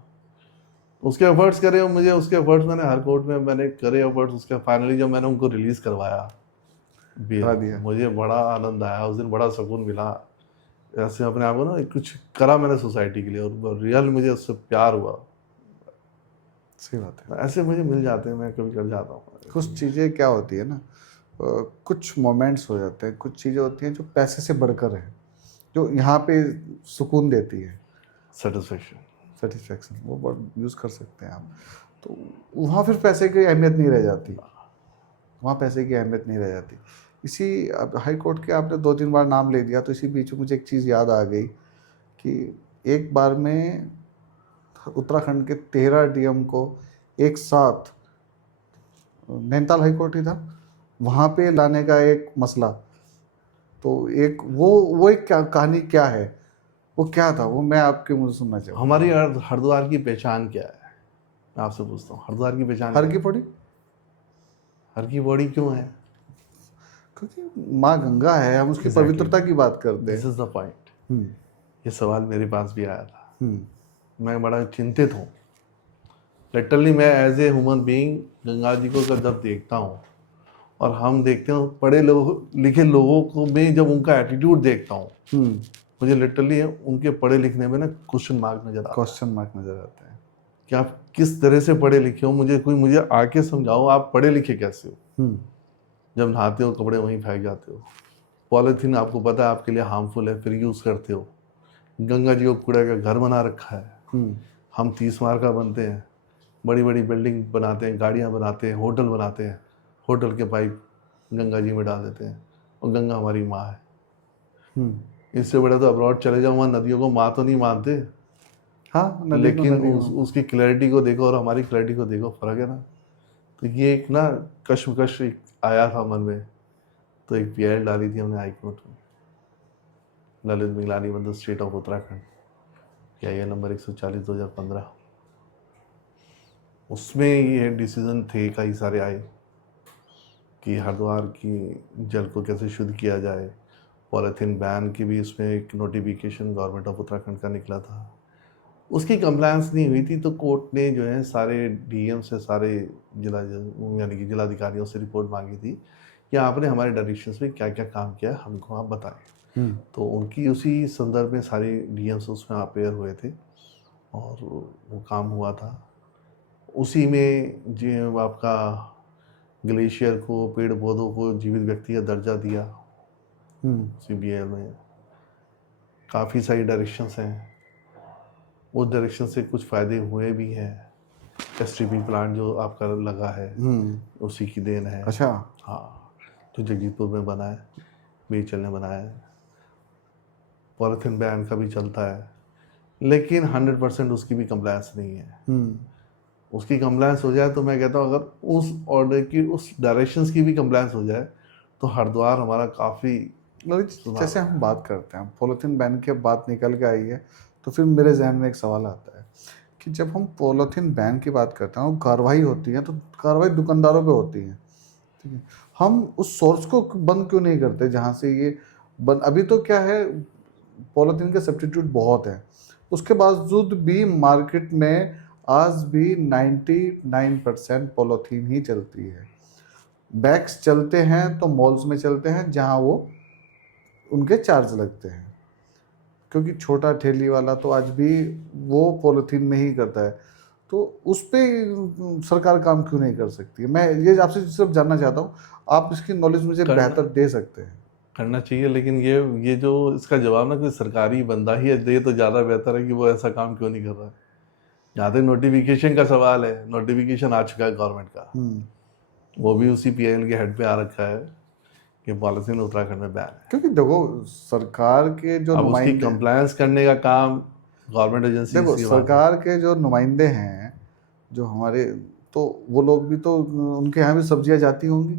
उसके एफर्ट्स करे, और मुझे उसके एफर्ट्स मैंने हर कोर्ट में मैंने करे एफर्ट्स उसके। फाइनली जब मैंने उनको रिलीज़ करवाया करा बेल, दिया। मुझे बड़ा आनंद आया उस दिन, बड़ा सुकून मिला। ऐसे अपने आप को ना कुछ करा मैंने सोसाइटी के लिए, और रियल मुझे उससे प्यार हुआ। सही बात है। ऐसे मुझे मिल जाते हैं, मैं कभी कर जाता हूँ। कुछ चीज़ें क्या होती है ना, कुछ मोमेंट्स हो जाते हैं, कुछ चीज़ें होती हैं जो पैसे से बढ़कर हैं, जो यहाँ पे सुकून देती है, सेटिस्फेक्शन। सेटिस्फेक्शन, वो वर्ड यूज़ कर सकते हैं आप। तो वहाँ फिर पैसे की अहमियत नहीं रह जाती, वहाँ पैसे की अहमियत नहीं रह जाती। इसी अब हाई कोर्ट के आपने 2-3 बार नाम ले दिया, तो इसी बीच में मुझे एक चीज़ याद आ गई कि एक बार में उत्तराखंड के 13 डीएम को एक साथ, नैनीताल हाई कोर्ट ही था, वहाँ पे लाने का एक मसला। तो एक वो एक क्या कहानी क्या है, वो क्या था, वो मैं आपके मुंह से सुनना चाहूँगा। हमारी हरिद्वार की पहचान क्या है? मैं आपसे पूछता हूँ, हरिद्वार की पहचान हर क्या की है? पौड़ी, हर की बॉडी क्यों है? क्योंकि माँ गंगा है, हम उसकी पवित्रता की बात करते दिस हैं। Is the point. हम्म। ये सवाल मेरे पास भी आया था, हम्म। मैं बड़ा चिंतित हूँ। लिटरली मैं as a human being Ganga ji को जब देखता हूँ, और हम देखते हैं पढ़े लिखे लोगों को में जब उनका एटीट्यूड देखता हूँ, मुझे लिटरली उनके पढ़े लिखने में ना क्वेश्चन मार्क नजर आता है। क्वेश्चन मार्क नजर आता है कि आप किस तरह से पढ़े लिखे हो, मुझे आके समझाओ आप पढ़े लिखे कैसे हो। जब नहाते हो कपड़े वहीं फेंक जाते हो, पॉलीथीन आपको पता है आपके लिए हार्मफुल है फिर यूज़ करते हो, गंगा जी को कूड़े का घर बना रखा है। हम 30 मार का बनते हैं, बड़ी बड़ी बिल्डिंग बनाते हैं, गाड़ियाँ बनाते हैं, होटल बनाते हैं, होटल के पाइप गंगा जी में डाल देते हैं, और गंगा हमारी माँ है। इससे बड़ा तो अब्रॉड चले जाओ, वहाँ नदियों को माँ तो नहीं मानते, हाँ, लेकिन उसकी क्लैरिटी को देखो और हमारी क्लैरिटी को देखो, फर्क है ना। तो ये एक ना कश्मकश एक आया था मन में, तो एक पीआईएल डाली थी हमने हाई कोर्ट में, ललित मिगलानी मतलब state of Uttarakhand, PIL number 140/2015। उसमें ये डिसीजन थे कई सारे आए कि हरिद्वार की जल को कैसे शुद्ध किया जाए, पॉलीथीन बैन की भी इसमें एक नोटिफिकेशन गवर्नमेंट ऑफ उत्तराखंड का निकला था। उसकी कंप्लायंस नहीं हुई थी, तो कोर्ट ने जो है सारे डीएम से, सारे जिला यानी कि जिलाधिकारियों से रिपोर्ट मांगी थी कि आपने हमारे डायरेक्शंस में क्या क्या काम किया हमको आप बताएं। तो उनकी उसी संदर्भ में सारे डीएम्स उसमें अपेयर हुए थे, और वो काम हुआ था। उसी में जो आपका ग्लेशियर को, पेड़ पौधों को जीवित व्यक्ति का दर्जा दिया सीबीएल में। काफ़ी सारी डायरेक्शंस हैं, उस डायरेक्शन से कुछ फ़ायदे हुए भी हैं। STP प्लांट जो आपका लगा है उसी की देन है। अच्छा। हाँ, जो जगदीशपुर में बना है, BHEL ने बनाया है। पॉलीथीन बैन का भी चलता है, लेकिन 100% उसकी भी कंप्लायंस नहीं है। उसकी कंप्लायंस हो जाए तो मैं कहता हूँ अगर उस ऑर्डर की उस डायरेक्शंस की भी कंप्लायंस हो जाए तो हरिद्वार हमारा काफ़ी जैसे हम बात करते हैं पॉलीथीन बैन की बात निकल के आई है, तो फिर मेरे जहन में एक सवाल आता है कि जब हम पॉलीथीन बैन की बात करते हैं और कार्रवाई होती है तो कार्रवाई दुकानदारों पे होती है, ठीक है। हम उस सोर्स को बंद क्यों नहीं करते जहाँ से ये बंद, अभी तो क्या है पॉलीथीन के सब्स्टिट्यूट बहुत हैं, उसके बावजूद भी मार्केट में आज भी 99% पॉलीथीन ही चलती है। बैग्स चलते हैं तो मॉल्स में चलते हैं जहाँ वो उनके चार्ज लगते हैं, क्योंकि छोटा ठेली वाला तो आज भी वो पॉलीथीन में ही करता है। तो उस पे सरकार काम क्यों नहीं कर सकती है? मैं ये आपसे सिर्फ जानना चाहता हूँ, आप इसकी नॉलेज मुझे बेहतर दे सकते हैं। करना चाहिए, लेकिन ये जो इसका जवाब ना कोई सरकारी बंदा ही दे तो ज़्यादा बेहतर है कि वो ऐसा काम क्यों नहीं कर रहा है। जहाँ तक नोटिफिकेशन का सवाल है, नोटिफिकेशन आ चुका है गवर्नमेंट का, वो भी उसी PIL के हेड पे आ रखा है कि पॉलीथीन उत्तराखंड में बैन है। क्योंकि देखो सरकार के जो अब उसकी नुमाइंदे, कंप्लायंस करने का काम गवर्नमेंट एजेंसी देखो की बात है। सरकार के जो नुमाइंदे हैं जो हमारे, तो वो लोग भी तो उनके यहाँ भी सब्जियाँ जाती होंगी,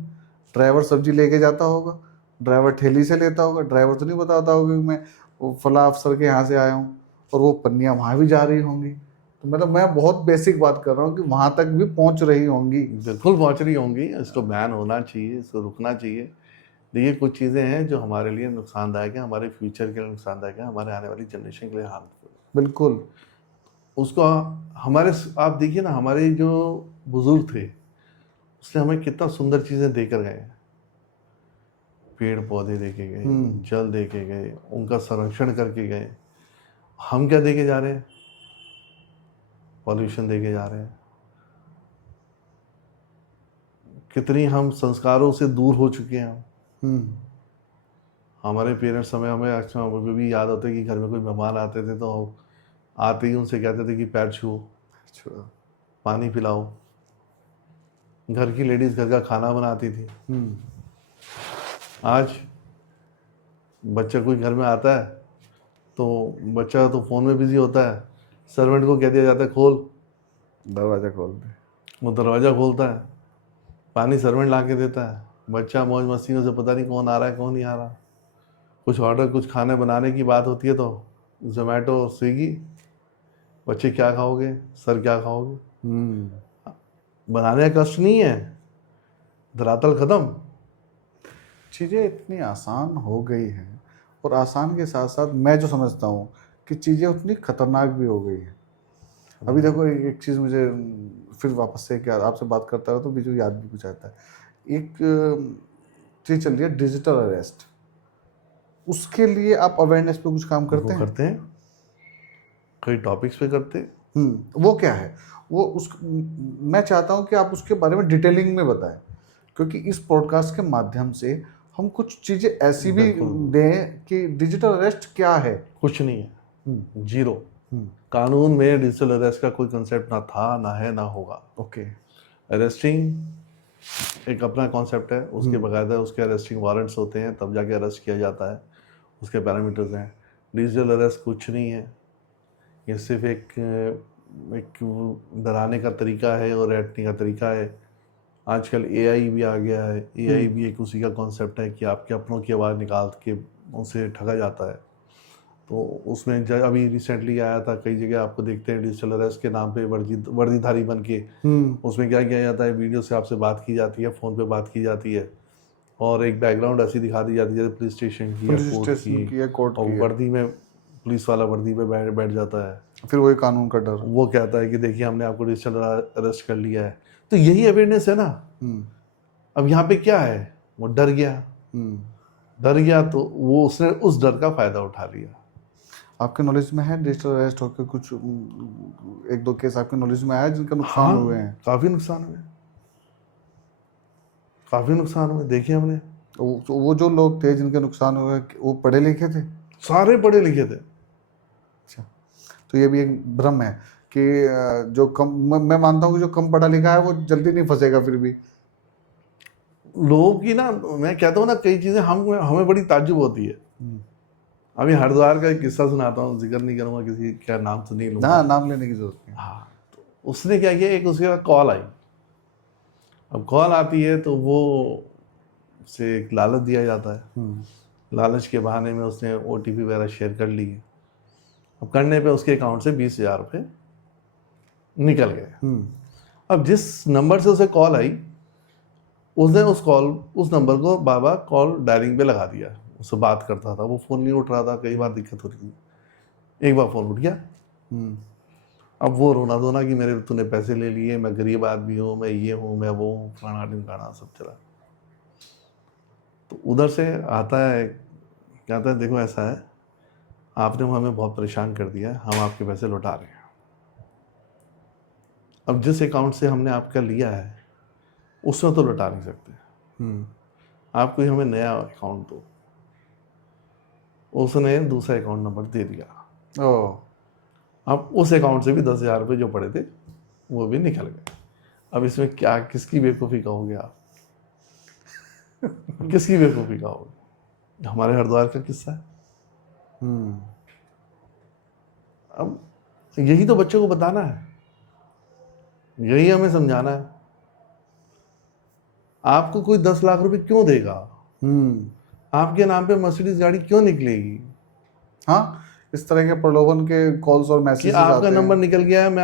ड्राइवर सब्जी लेके जाता होगा, ड्राइवर ठेली से लेता होगा, ड्राइवर तो नहीं बताता होगा कि मैं वो फला अफसर के यहाँ से आया हूँ, और वो पन्नियाँ वहाँ भी जा रही होंगी। तो मतलब मैं बहुत बेसिक बात कर रहा हूँ कि वहाँ तक भी पहुँच रही होंगी। बिल्कुल पहुंच रही होंगी, इसको बैन होना चाहिए, इसको रुकना चाहिए। देखिए कुछ चीज़ें हैं जो हमारे लिए नुकसानदायक है, हमारे फ्यूचर के लिए नुकसानदायक है, हमारे आने वाली जनरेशन के लिए हार्मफुल। बिल्कुल। उसको हमारे, आप देखिए ना, हमारे जो बुजुर्ग थे उसने हमें कितना सुंदर चीज़ें देकर गए हैं। पेड़ पौधे देके गए, जल देके गए, उनका संरक्षण करके गए। हम क्या देके जा रहे हैं? पॉल्यूशन देके जा रहे हैं। कितनी हम संस्कारों से दूर हो चुके हैं हम। हमारे पेरेंट्स हमें अच्छा अभी भी याद होता है कि घर में कोई मेहमान आते थे तो आते ही उनसे कहते थे कि पैर छुओ, पानी पिलाओ। घर की लेडीज घर का खाना बनाती थी। आज बच्चा कोई घर में आता है तो बच्चा तो फ़ोन में बिजी होता है, सर्वेंट को कह दिया जाता है खोल, दरवाज़ा खोल दे। वो दरवाज़ा खोलता है, पानी सर्वेंट ला के देता है, बच्चा मौज मस्तियों से पता नहीं कौन आ रहा है कौन नहीं आ रहा। कुछ ऑर्डर, कुछ खाने बनाने की बात होती है तो जोमेटो, स्विगी, बच्चे क्या खाओगे, सर क्या खाओगे। बनाने का कष्ट नहीं है, धरातल ख़त्म। चीज़ें इतनी आसान हो गई हैं, और आसान के साथ साथ मैं जो समझता हूँ कि चीज़ें उतनी खतरनाक भी हो गई हैं। अभी देखो एक चीज़ मुझे फिर वापस से क्या आपसे बात करता रहा तो मुझे याद भी कुछ आता है। एक चीज़ चल रही है डिजिटल अरेस्ट, उसके लिए आप अवेयरनेस पे कुछ काम करते हैं? करते हैं, कई टॉपिक्स पे करते हैं। वो क्या है वो, उस मैं चाहता हूँ कि आप उसके बारे में डिटेलिंग में बताएं, क्योंकि इस पॉडकास्ट के माध्यम से हम कुछ चीज़ें ऐसी भी दें कि डिजिटल अरेस्ट क्या है। कुछ नहीं है, जीरो। कानून में डिजिटल अरेस्ट का कोई कंसेप्ट ना था, ना है, ना होगा। ओके। अरेस्टिंग एक अपना कॉन्सेप्ट है, उसके बकायदा उसके अरेस्टिंग वारंट्स होते हैं, तब जाके अरेस्ट किया जाता है, उसके पैरामीटर्स हैं। डिजिटल अरेस्ट कुछ नहीं है, ये सिर्फ एक डराने का तरीका है और रटने का तरीका है। आजकल AI भी आ गया है, AI भी एक उसी का कॉन्सेप्ट है कि आपके अपनों की आवाज़ निकाल के उनसे ठगा जाता है। तो उसमें अभी रिसेंटली आया था, कई जगह आपको देखते हैं डिजिटल अरेस्ट के नाम पे वर्दीधारी बन के उसमें क्या किया जाता है, वीडियो से आपसे बात की जाती है, फ़ोन पे बात की जाती है, और एक बैकग्राउंड ऐसी दिखा दी जाती है जैसे पुलिस स्टेशन की या कोर्ट की, और वर्दी में पुलिस वाला वर्दी में बैठ जाता है। फिर वही कानून का डर, वो कहता है कि देखिए हमने आपको डिजिटल अरेस्ट कर लिया है। तो यही अवेयरनेस है ना। अब यहाँ पे क्या है, वो डर गया तो वो उसने उस डर का फायदा उठा लिया। आपके नॉलेज में है डिजिटल अरेस्ट होकर कुछ एक दो केस आपके नॉलेज में आया जिनका नुकसान हुए हैं? काफ़ी नुकसान हुए, देखे हमने। वो जो लोग थे जिनके नुकसान हुए वो पढ़े लिखे थे? सारे पढ़े लिखे थे। अच्छा, तो ये भी एक भ्रम है कि जो कम, मैं मानता हूँ कि जो कम पढ़ा लिखा है वो जल्दी नहीं फंसेगा फिर भी। लोगों की ना, मैं कहता हूँ ना, कई चीजें हम हमें बड़ी ताज्जुब होती है। अभी हरिद्वार का एक किस्सा सुनाता हूँ, जिक्र नहीं करूंगा किसी का, नाम तो नहीं लूंगा। हाँ, नाम लेने की जरूरत नहीं। हाँ, तो उसने क्या किया, एक उसके बाद कॉल आई। अब कॉल आती है तो वो उसे एक लालच दिया जाता है। लालच के बहाने में उसने OTP वगैरह शेयर कर ली है। अब करने पे उसके अकाउंट से 20,000 रुपये निकल गए। अब जिस नंबर से उसे कॉल आई, उसने उस नंबर को बाबा कॉल डायलिंग पे लगा दिया। उससे बात करता था, वो फ़ोन नहीं उठ रहा था, कई बार दिक्कत हो रही थी। एक बार फ़ोन उठ गया। अब वो रोना धोना कि मेरे तूने पैसे ले लिए, मैं गरीब आदमी हूँ, मैं ये हूँ, मैं वो हूँ, फलाना ढिमकाना सब चला। तो उधर से आता है, कहता है देखो ऐसा है, आपने हमें बहुत परेशान कर दिया है, हम आपके पैसे लौटा रहे हैं। अब जिस अकाउंट से हमने आपका लिया है उसमें तो लौटा नहीं सकते, आप कोई हमें नया अकाउंट दो। उसने दूसरा अकाउंट नंबर दे दिया। अब उस अकाउंट से भी 10,000 रुपये जो पड़े थे वो भी निकल गए। अब इसमें क्या, किसकी बेवकूफ़ी कहोगे आप? किसकी बेवकूफ़ी कहोगे? हमारे हरिद्वार का किस्सा है। अब यही तो बच्चों को बताना है, यही हमें समझाना है। आपको कोई 10 लाख रुपए क्यों देगा? आपके नाम पे मर्सिडीज गाड़ी क्यों निकलेगी? हाँ, इस तरह के प्रलोभन के कॉल्स और कि मैसेजेस आपका आते नंबर हैं। निकल गया है, मैं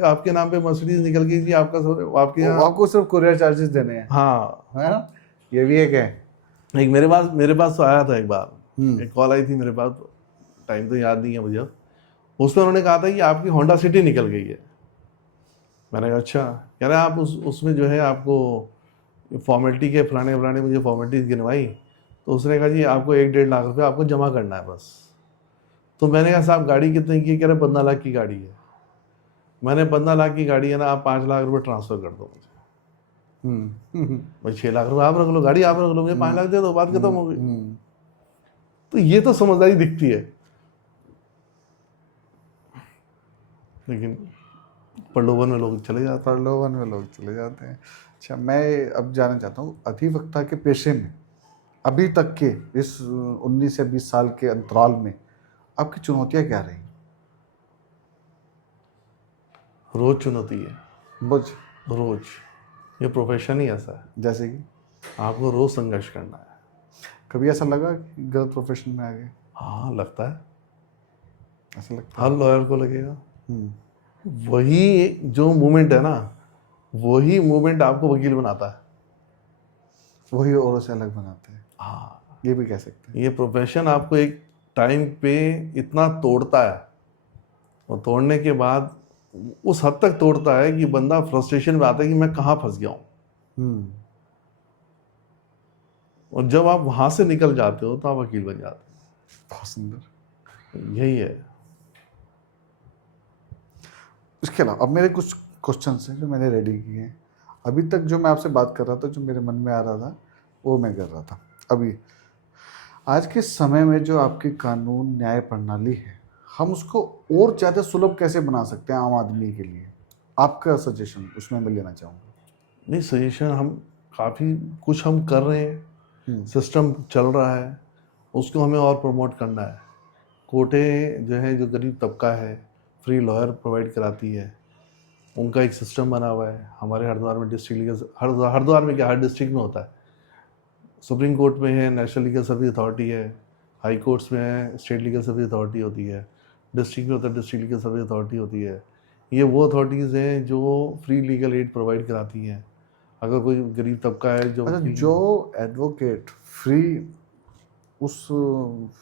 आपके नाम पे मर्सिडीज निकल गई जी, आपके यहाँ। आपको सिर्फ कुरियर चार्जेस देने हैं, हाँ, है ना? ये भी एक है। एक मेरे पास तो आया था एक बार, एक कॉल आई थी मेरे पास, टाइम तो याद नहीं है मुझे। उसमें उन्होंने कहा था कि आपकी होंडा सिटी निकल गई है। मैंने कहा अच्छा। कह रहे आप उसमें जो है आपको फॉर्मेलिटी के फलाने फलाने मुझे फॉर्मेलिटीज गिनवाई, तो उसने कहा जी आपको 1-1.5 लाख रुपये आपको जमा करना है बस। तो मैंने कहा साहब गाड़ी कितने की? कह रहे 15 लाख की गाड़ी है। मैंने 15 लाख की गाड़ी है ना, आप 5 लाख रुपये ट्रांसफ़र कर दो मुझे। भाई 6 लाख रुपये आप रख लो, गाड़ी आप रख लो, मुझे 5 लाख दे दो, बात खत्म हो गई। तो ये तो समझदारी दिखती है, लेकिन प्रलोभन में लोग चले जाते हैं। प्रलोभन में लोग चले जाते हैं। अच्छा, मैं अब जानना चाहता हूँ, अधिवक्ता के पेशे में अभी तक के इस 19 से 20 साल के अंतराल में आपकी चुनौतियाँ क्या रही? रोज चुनौती है, बुझ रोज। ये प्रोफेशन ही ऐसा है, जैसे कि आपको रोज संघर्ष करना है। कभी ऐसा लगा कि गलत प्रोफेशन में आ गए? हाँ, लगता है, ऐसा लगता हर है। लॉयर को लगेगा। वही जो मूवमेंट है ना, वही मूवमेंट आपको वकील बनाता है। वही औरों से अलग बनाते हैं, हाँ, ये भी कह सकते हैं। ये प्रोफेशन आपको एक टाइम पे इतना तोड़ता है, और तोड़ने के बाद उस हद तक तोड़ता है कि बंदा फ्रस्ट्रेशन में आता है कि मैं कहाँ फंस गया हूँ। और जब आप वहां से निकल जाते हो तो आप वकील बन जाते बहुत सुंदर। हो। यही है। इसके अलावा अब मेरे कुछ क्वेश्चन हैं जो मैंने रेडी किए हैं। अभी तक जो मैं आपसे बात कर रहा था, जो मेरे मन में आ रहा था वो मैं कर रहा था। अभी आज के समय में जो आपकी कानून न्याय प्रणाली है, हम उसको और ज़्यादा सुलभ कैसे बना सकते हैं आम आदमी के लिए? आपका सजेशन उसमें मैं लेना चाहूँगा। नहीं, सजेशन हम काफ़ी कुछ हम कर रहे हैं, सिस्टम चल रहा है, उसको हमें और प्रमोट करना है। कोर्टें जो है, जो गरीब तबका है, फ्री लॉयर प्रोवाइड कराती है, उनका एक सिस्टम बना हुआ है। हमारे हरिद्वार में डिस्ट्रिक्ट लीगल, हरिद्वार में क्या, हर डिस्ट्रिक्ट में होता है। सुप्रीम कोर्ट में है नेशनल लीगल सर्विस अथॉरिटी है, हाई कोर्ट्स में है स्टेट लीगल सर्विस अथॉरिटी होती है, डिस्ट्रिक्ट में होता है डिस्ट्रिक्ट लीगल सर्विस अथॉरिटी होती है। ये वो अथॉरिटीज़ हैं जो फ्री लीगल एड प्रोवाइड कराती हैं। अगर कोई गरीब तबका है जो अच्छा, जो एडवोकेट फ्री उस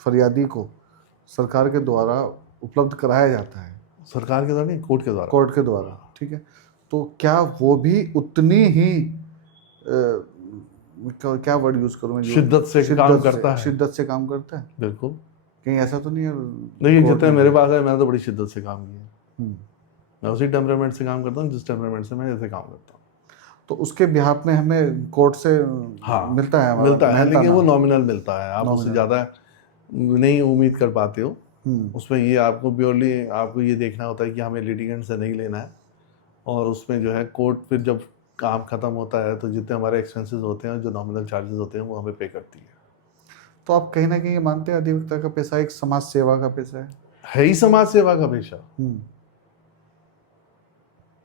फरियादी को सरकार के द्वारा उपलब्ध कराया जाता है, सरकार के द्वारा नहीं, कोर्ट के द्वारा, कोर्ट के द्वारा, ठीक है, तो क्या वो भी उतनी ही क्या वर्ड यूज करूँ मैं, शिद्दत से काम करता है? शिद्दत से काम करता है? बिल्कुल। कहीं ऐसा तो नहीं है? देखिए, कोर्ट जितने में मेरे पास है, मैंने तो बड़ी शिद्दत से काम किया है। हम्म, मैं उसी टेम्परामेंट से काम करता हूँ जिस टेम्परामेंट से मैं ऐसे काम करता हूँ। तो उसके बिहाफ में हमें कोर्ट से हाँ, मिलता है, हमारा मिलता है, मेहनताना लेकिन वो नॉमिनल मिलता है। आप उससे नॉमिनल। ज़्यादा नहीं उम्मीद कर पाते हो। हम्म। उसमें ये आपको प्योरली आपको ये देखना होता है कि हमें लिटिगेंट से नहीं लेना है, और उसमें जो है कोर्ट फिर जब काम ख़त्म होता है तो जितने हमारे एक्सपेंसेस होते हैं, जो नॉमिनल चार्जेस होते हैं, वो हमें पे करती है। तो आप कहीं ना कहीं ये मानते हैं अधिवक्ता का पैसा एक समाज सेवा का पैसा है ही समाज सेवा का पेशा, है?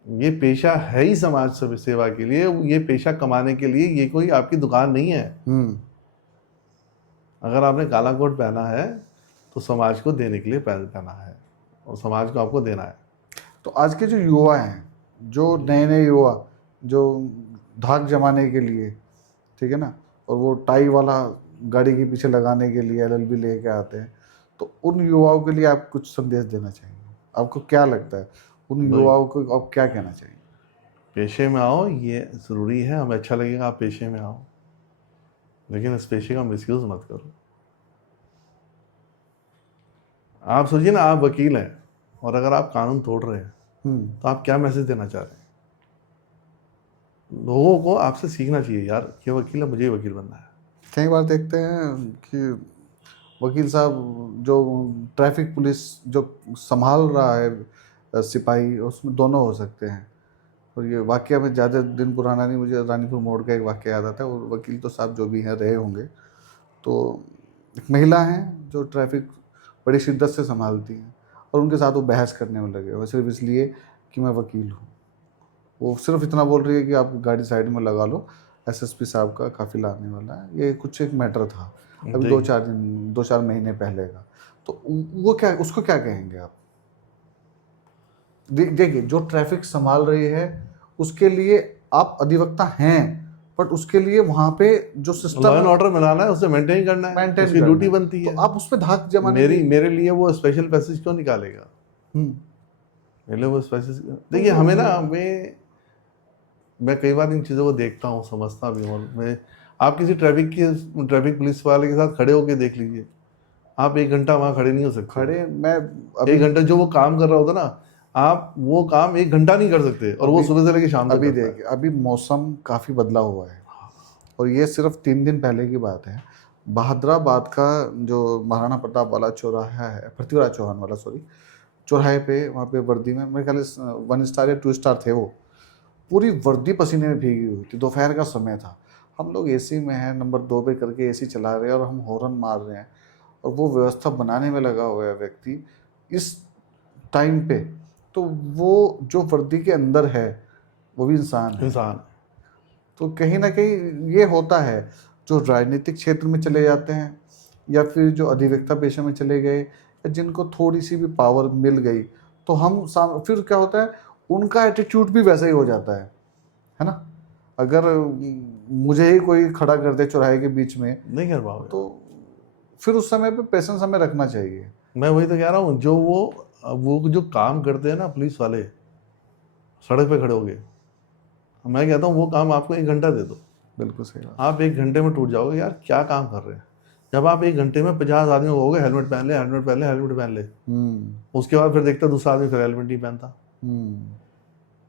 ये पेशा है ही समाज सेवा के लिए, ये पेशा कमाने के लिए, ये कोई आपकी दुकान नहीं है। हम्म। अगर आपने काला कोट पहना है तो समाज को देने के लिए पहना है, और समाज को आपको देना है। तो आज के जो युवा हैं, जो नए नए युवा जो धाक जमाने के लिए, ठीक है ना, और वो टाई वाला गाड़ी के पीछे लगाने के लिए एलएलबी लेके आते हैं, तो उन युवाओं के लिए आप कुछ संदेश देना चाहेंगे? आपको क्या लगता है उन युवाओं को आप क्या कहना चाहिए? पेशे में आओ, ये ज़रूरी है, हमें अच्छा लगेगा आप पेशे में आओ, लेकिन इस पेशे का मिसयूज़ मत करो। आप सोचिए ना, आप वकील हैं और अगर आप कानून तोड़ रहे हैं तो आप क्या मैसेज देना चाह रहे हैं? लोगों को आपसे सीखना चाहिए यार, ये वकील है, मुझे ही वकील बनना है। कई बार देखते हैं कि वकील साहब जो ट्रैफिक पुलिस जो संभाल रहा है सिपाही, उसमें दोनों हो सकते हैं। और ये वाकया में ज़्यादा दिन पुराना नहीं, मुझे रानीपुर मोड़ का एक वाकया याद आता है। और वकील तो साहब जो भी हैं रहे होंगे, तो एक महिला हैं जो ट्रैफिक बड़ी शिद्दत से संभालती हैं, और उनके साथ वो बहस करने में लगे हुए सिर्फ इसलिए कि मैं वकील हूँ। वो सिर्फ इतना बोल रही है कि आप गाड़ी साइड में लगा लो, एसएसपी साहब का काफिला आने वाला है। ये कुछ एक मैटर था अभी 2-4 महीने पहले का। तो वो क्या, उसको क्या कहेंगे आप? देखिए, जो ट्रैफिक संभाल रही है उसके लिए आप अधिवक्ता हैं, बट उसके लिए वहां पे जो सिस्टम लॉ एंड ऑर्डर बनाना है, उसे मेंटेन करना है, मेंटेन उसकी ड्यूटी बनती तो है। आप उस पर धाक जमाने मेरे लिए वो स्पेशल पैसेज क्यों निकालेगा? मेरे लिए वो स्पेशल, देखिए तो हमें ना, मैं कई बार इन चीज़ों को देखता हूँ, समझता भी हूँ। मैं आप किसी ट्रैफिक पुलिस वाले के साथ खड़े होकर देख लीजिए, आप 1 घंटा वहाँ खड़े नहीं हो सकते। खड़े मैं अभी 1 घंटा जो वो काम कर रहा होता ना, आप वो काम 1 घंटा नहीं कर सकते, और वो सुबह से लेकर शाम तक अभी करता है। देखिए, अभी मौसम काफ़ी बदला हुआ है, और ये सिर्फ 3 दिन पहले की बात है। बहादुराबाद का जो महाराणा प्रताप वाला चौराहा है, पृथ्वीराज चौहान वाला, सॉरी, चौराहे पे, वहाँ पे वर्दी में, मेरे ख्याल से 1 स्टार या 2 स्टार थे वो, पूरी वर्दी पसीने में भीगी हुई थी। दोपहर का समय था, हम लोग एसी में हैं, नंबर 2 पे करके एसी चला रहे हैं और हम हॉर्न मार रहे हैं, और वो व्यवस्था बनाने में लगा हुआ है व्यक्ति इस टाइम पे। तो वो जो वर्दी के अंदर है वो भी इंसान है। तो कहीं ना कहीं ये होता है, जो राजनीतिक क्षेत्र में चले जाते हैं या फिर जो अधिवक्ता पेशे में चले गए, या जिनको थोड़ी सी भी पावर मिल गई, तो हम फिर क्या होता है, उनका एटीट्यूड भी वैसा ही हो जाता है ना। अगर मुझे ही कोई खड़ा कर दे चौराहे के बीच में, नहीं कर पाओगे, तो फिर उस समय पे पेशेंस हमें रखना चाहिए। मैं वही तो कह रहा हूँ, जो वो जो काम करते हैं ना पुलिस वाले, सड़क पे खड़े हो गए, मैं कहता हूँ वो काम आपको 1 घंटा दे दो, बिल्कुल सही बात। आप 1 घंटे में टूट जाओगे यार, क्या काम कर रहे हैं। जब आप 1 घंटे में 50 आदमी हो गए, हेलमेट पहन ले, हेलमेट पहन ले, हेलमेट पहन ले, उसके बाद फिर देखता दूसरा आदमी फिर हेलमेट नहीं पहनता,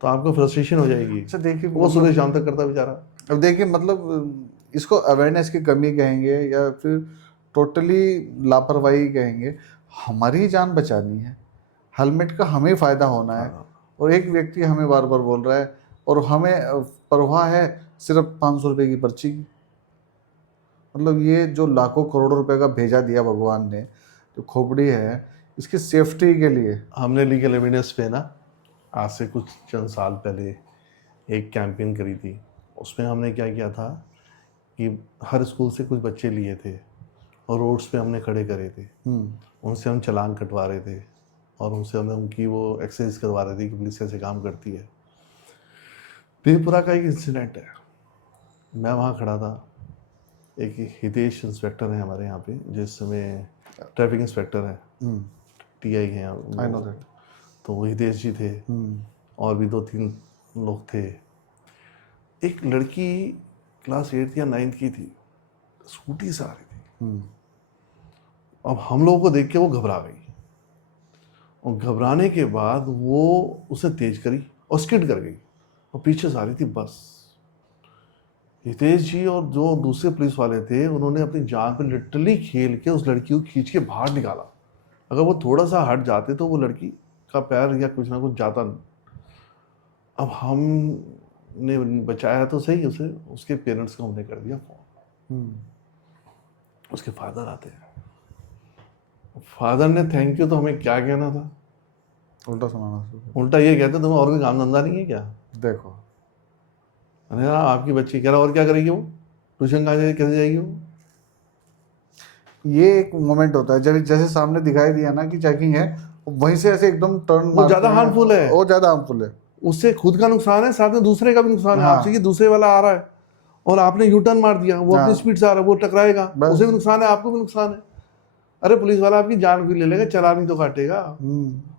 तो आपको फ्रस्ट्रेशन हो जाएगी। अच्छा देखिए, वो सुबह शाम तक करता बेचारा। अब देखिए, मतलब इसको अवेयरनेस की कमी कहेंगे या फिर टोटली लापरवाही कहेंगे। हमारी ही जान बचानी है, हेलमेट का हमें फ़ायदा होना है, और एक व्यक्ति हमें बार बार बोल रहा है, और हमें परवाह है सिर्फ 500 रुपये की पर्ची की। मतलब ये जो लाखों करोड़ों रुपए का भेजा दिया भगवान ने, जो खोपड़ी है, इसकी सेफ्टी के लिए हमने लीगल एविडेंस पे ना, आज से कुछ चंद साल पहले एक कैंपेन करी थी। उसमें हमने क्या किया था कि हर स्कूल से कुछ बच्चे लिए थे और रोड्स पे हमने खड़े करे थे, उनसे हम चालान कटवा रहे थे, और उनसे हमने उनकी वो एक्सरसाइज करवा रहे थे कि पुलिस कैसे काम करती है। त्रिपुरा का एक इंसिडेंट है, मैं वहाँ खड़ा था, एक हितेश इंस्पेक्टर है हमारे यहाँ पे, जो इस समय ट्रैफिक इंस्पेक्टर है, टीआई हैं, आई नो दैट। तो वो हितेश जी थे, और भी 2-3 लोग थे। एक लड़की क्लास 8 या 9 की थी, स्कूटी से आ रही थी। अब हम लोगों को देख के वो घबरा गई, और घबराने के बाद वो उसे तेज करी और स्किड कर गई, और पीछे से आ रही थी बस। हितेश जी और जो दूसरे पुलिस वाले थे, उन्होंने अपनी जान पे लिटरली खेल के उस लड़की को खींच के बाहर निकाला। अगर वो थोड़ा सा हट जाते तो वो लड़की का पैर या कुछ ना कुछ जाता नहीं। अब हमने बचाया तो सही उसे, उसके पेरेंट्स को हमने कर दिया फोन। उसके फादर आते हैं, फादर ने थैंक यू तो हमें क्या कहना था, उल्टा सुनाना शुरू कर उल्टा ये कहते तुम्हें और कोई काम धंधा नहीं है क्या। दिया। देखो, अरे यार आपकी बच्ची कह रहा और क्या करेगी वो, ट्यूशन कहाँ जाएगी, कैसे जाएगी वो। ये एक मोमेंट होता है जब जैसे सामने दिखाई दिया ना कि चेकिंग है, वहीं से ऐसे एकदम टर्न वो ज्यादा हार्मफुल है, वो ज्यादा हार्मफुल है। उससे खुद का नुकसान है, साथ में दूसरे का भी नुकसान है। हाँ। आपसे कि दूसरे वाला आ रहा है और आपने यू टर्न मार दिया, वो अपनी हाँ। स्पीड से आ रहा है, वो टकराएगा, बस। उसे भी नुकसान है, आपको भी नुकसान है। अरे पुलिस वाला आपकी जान भी ले लेगा, चालान तो काटेगा।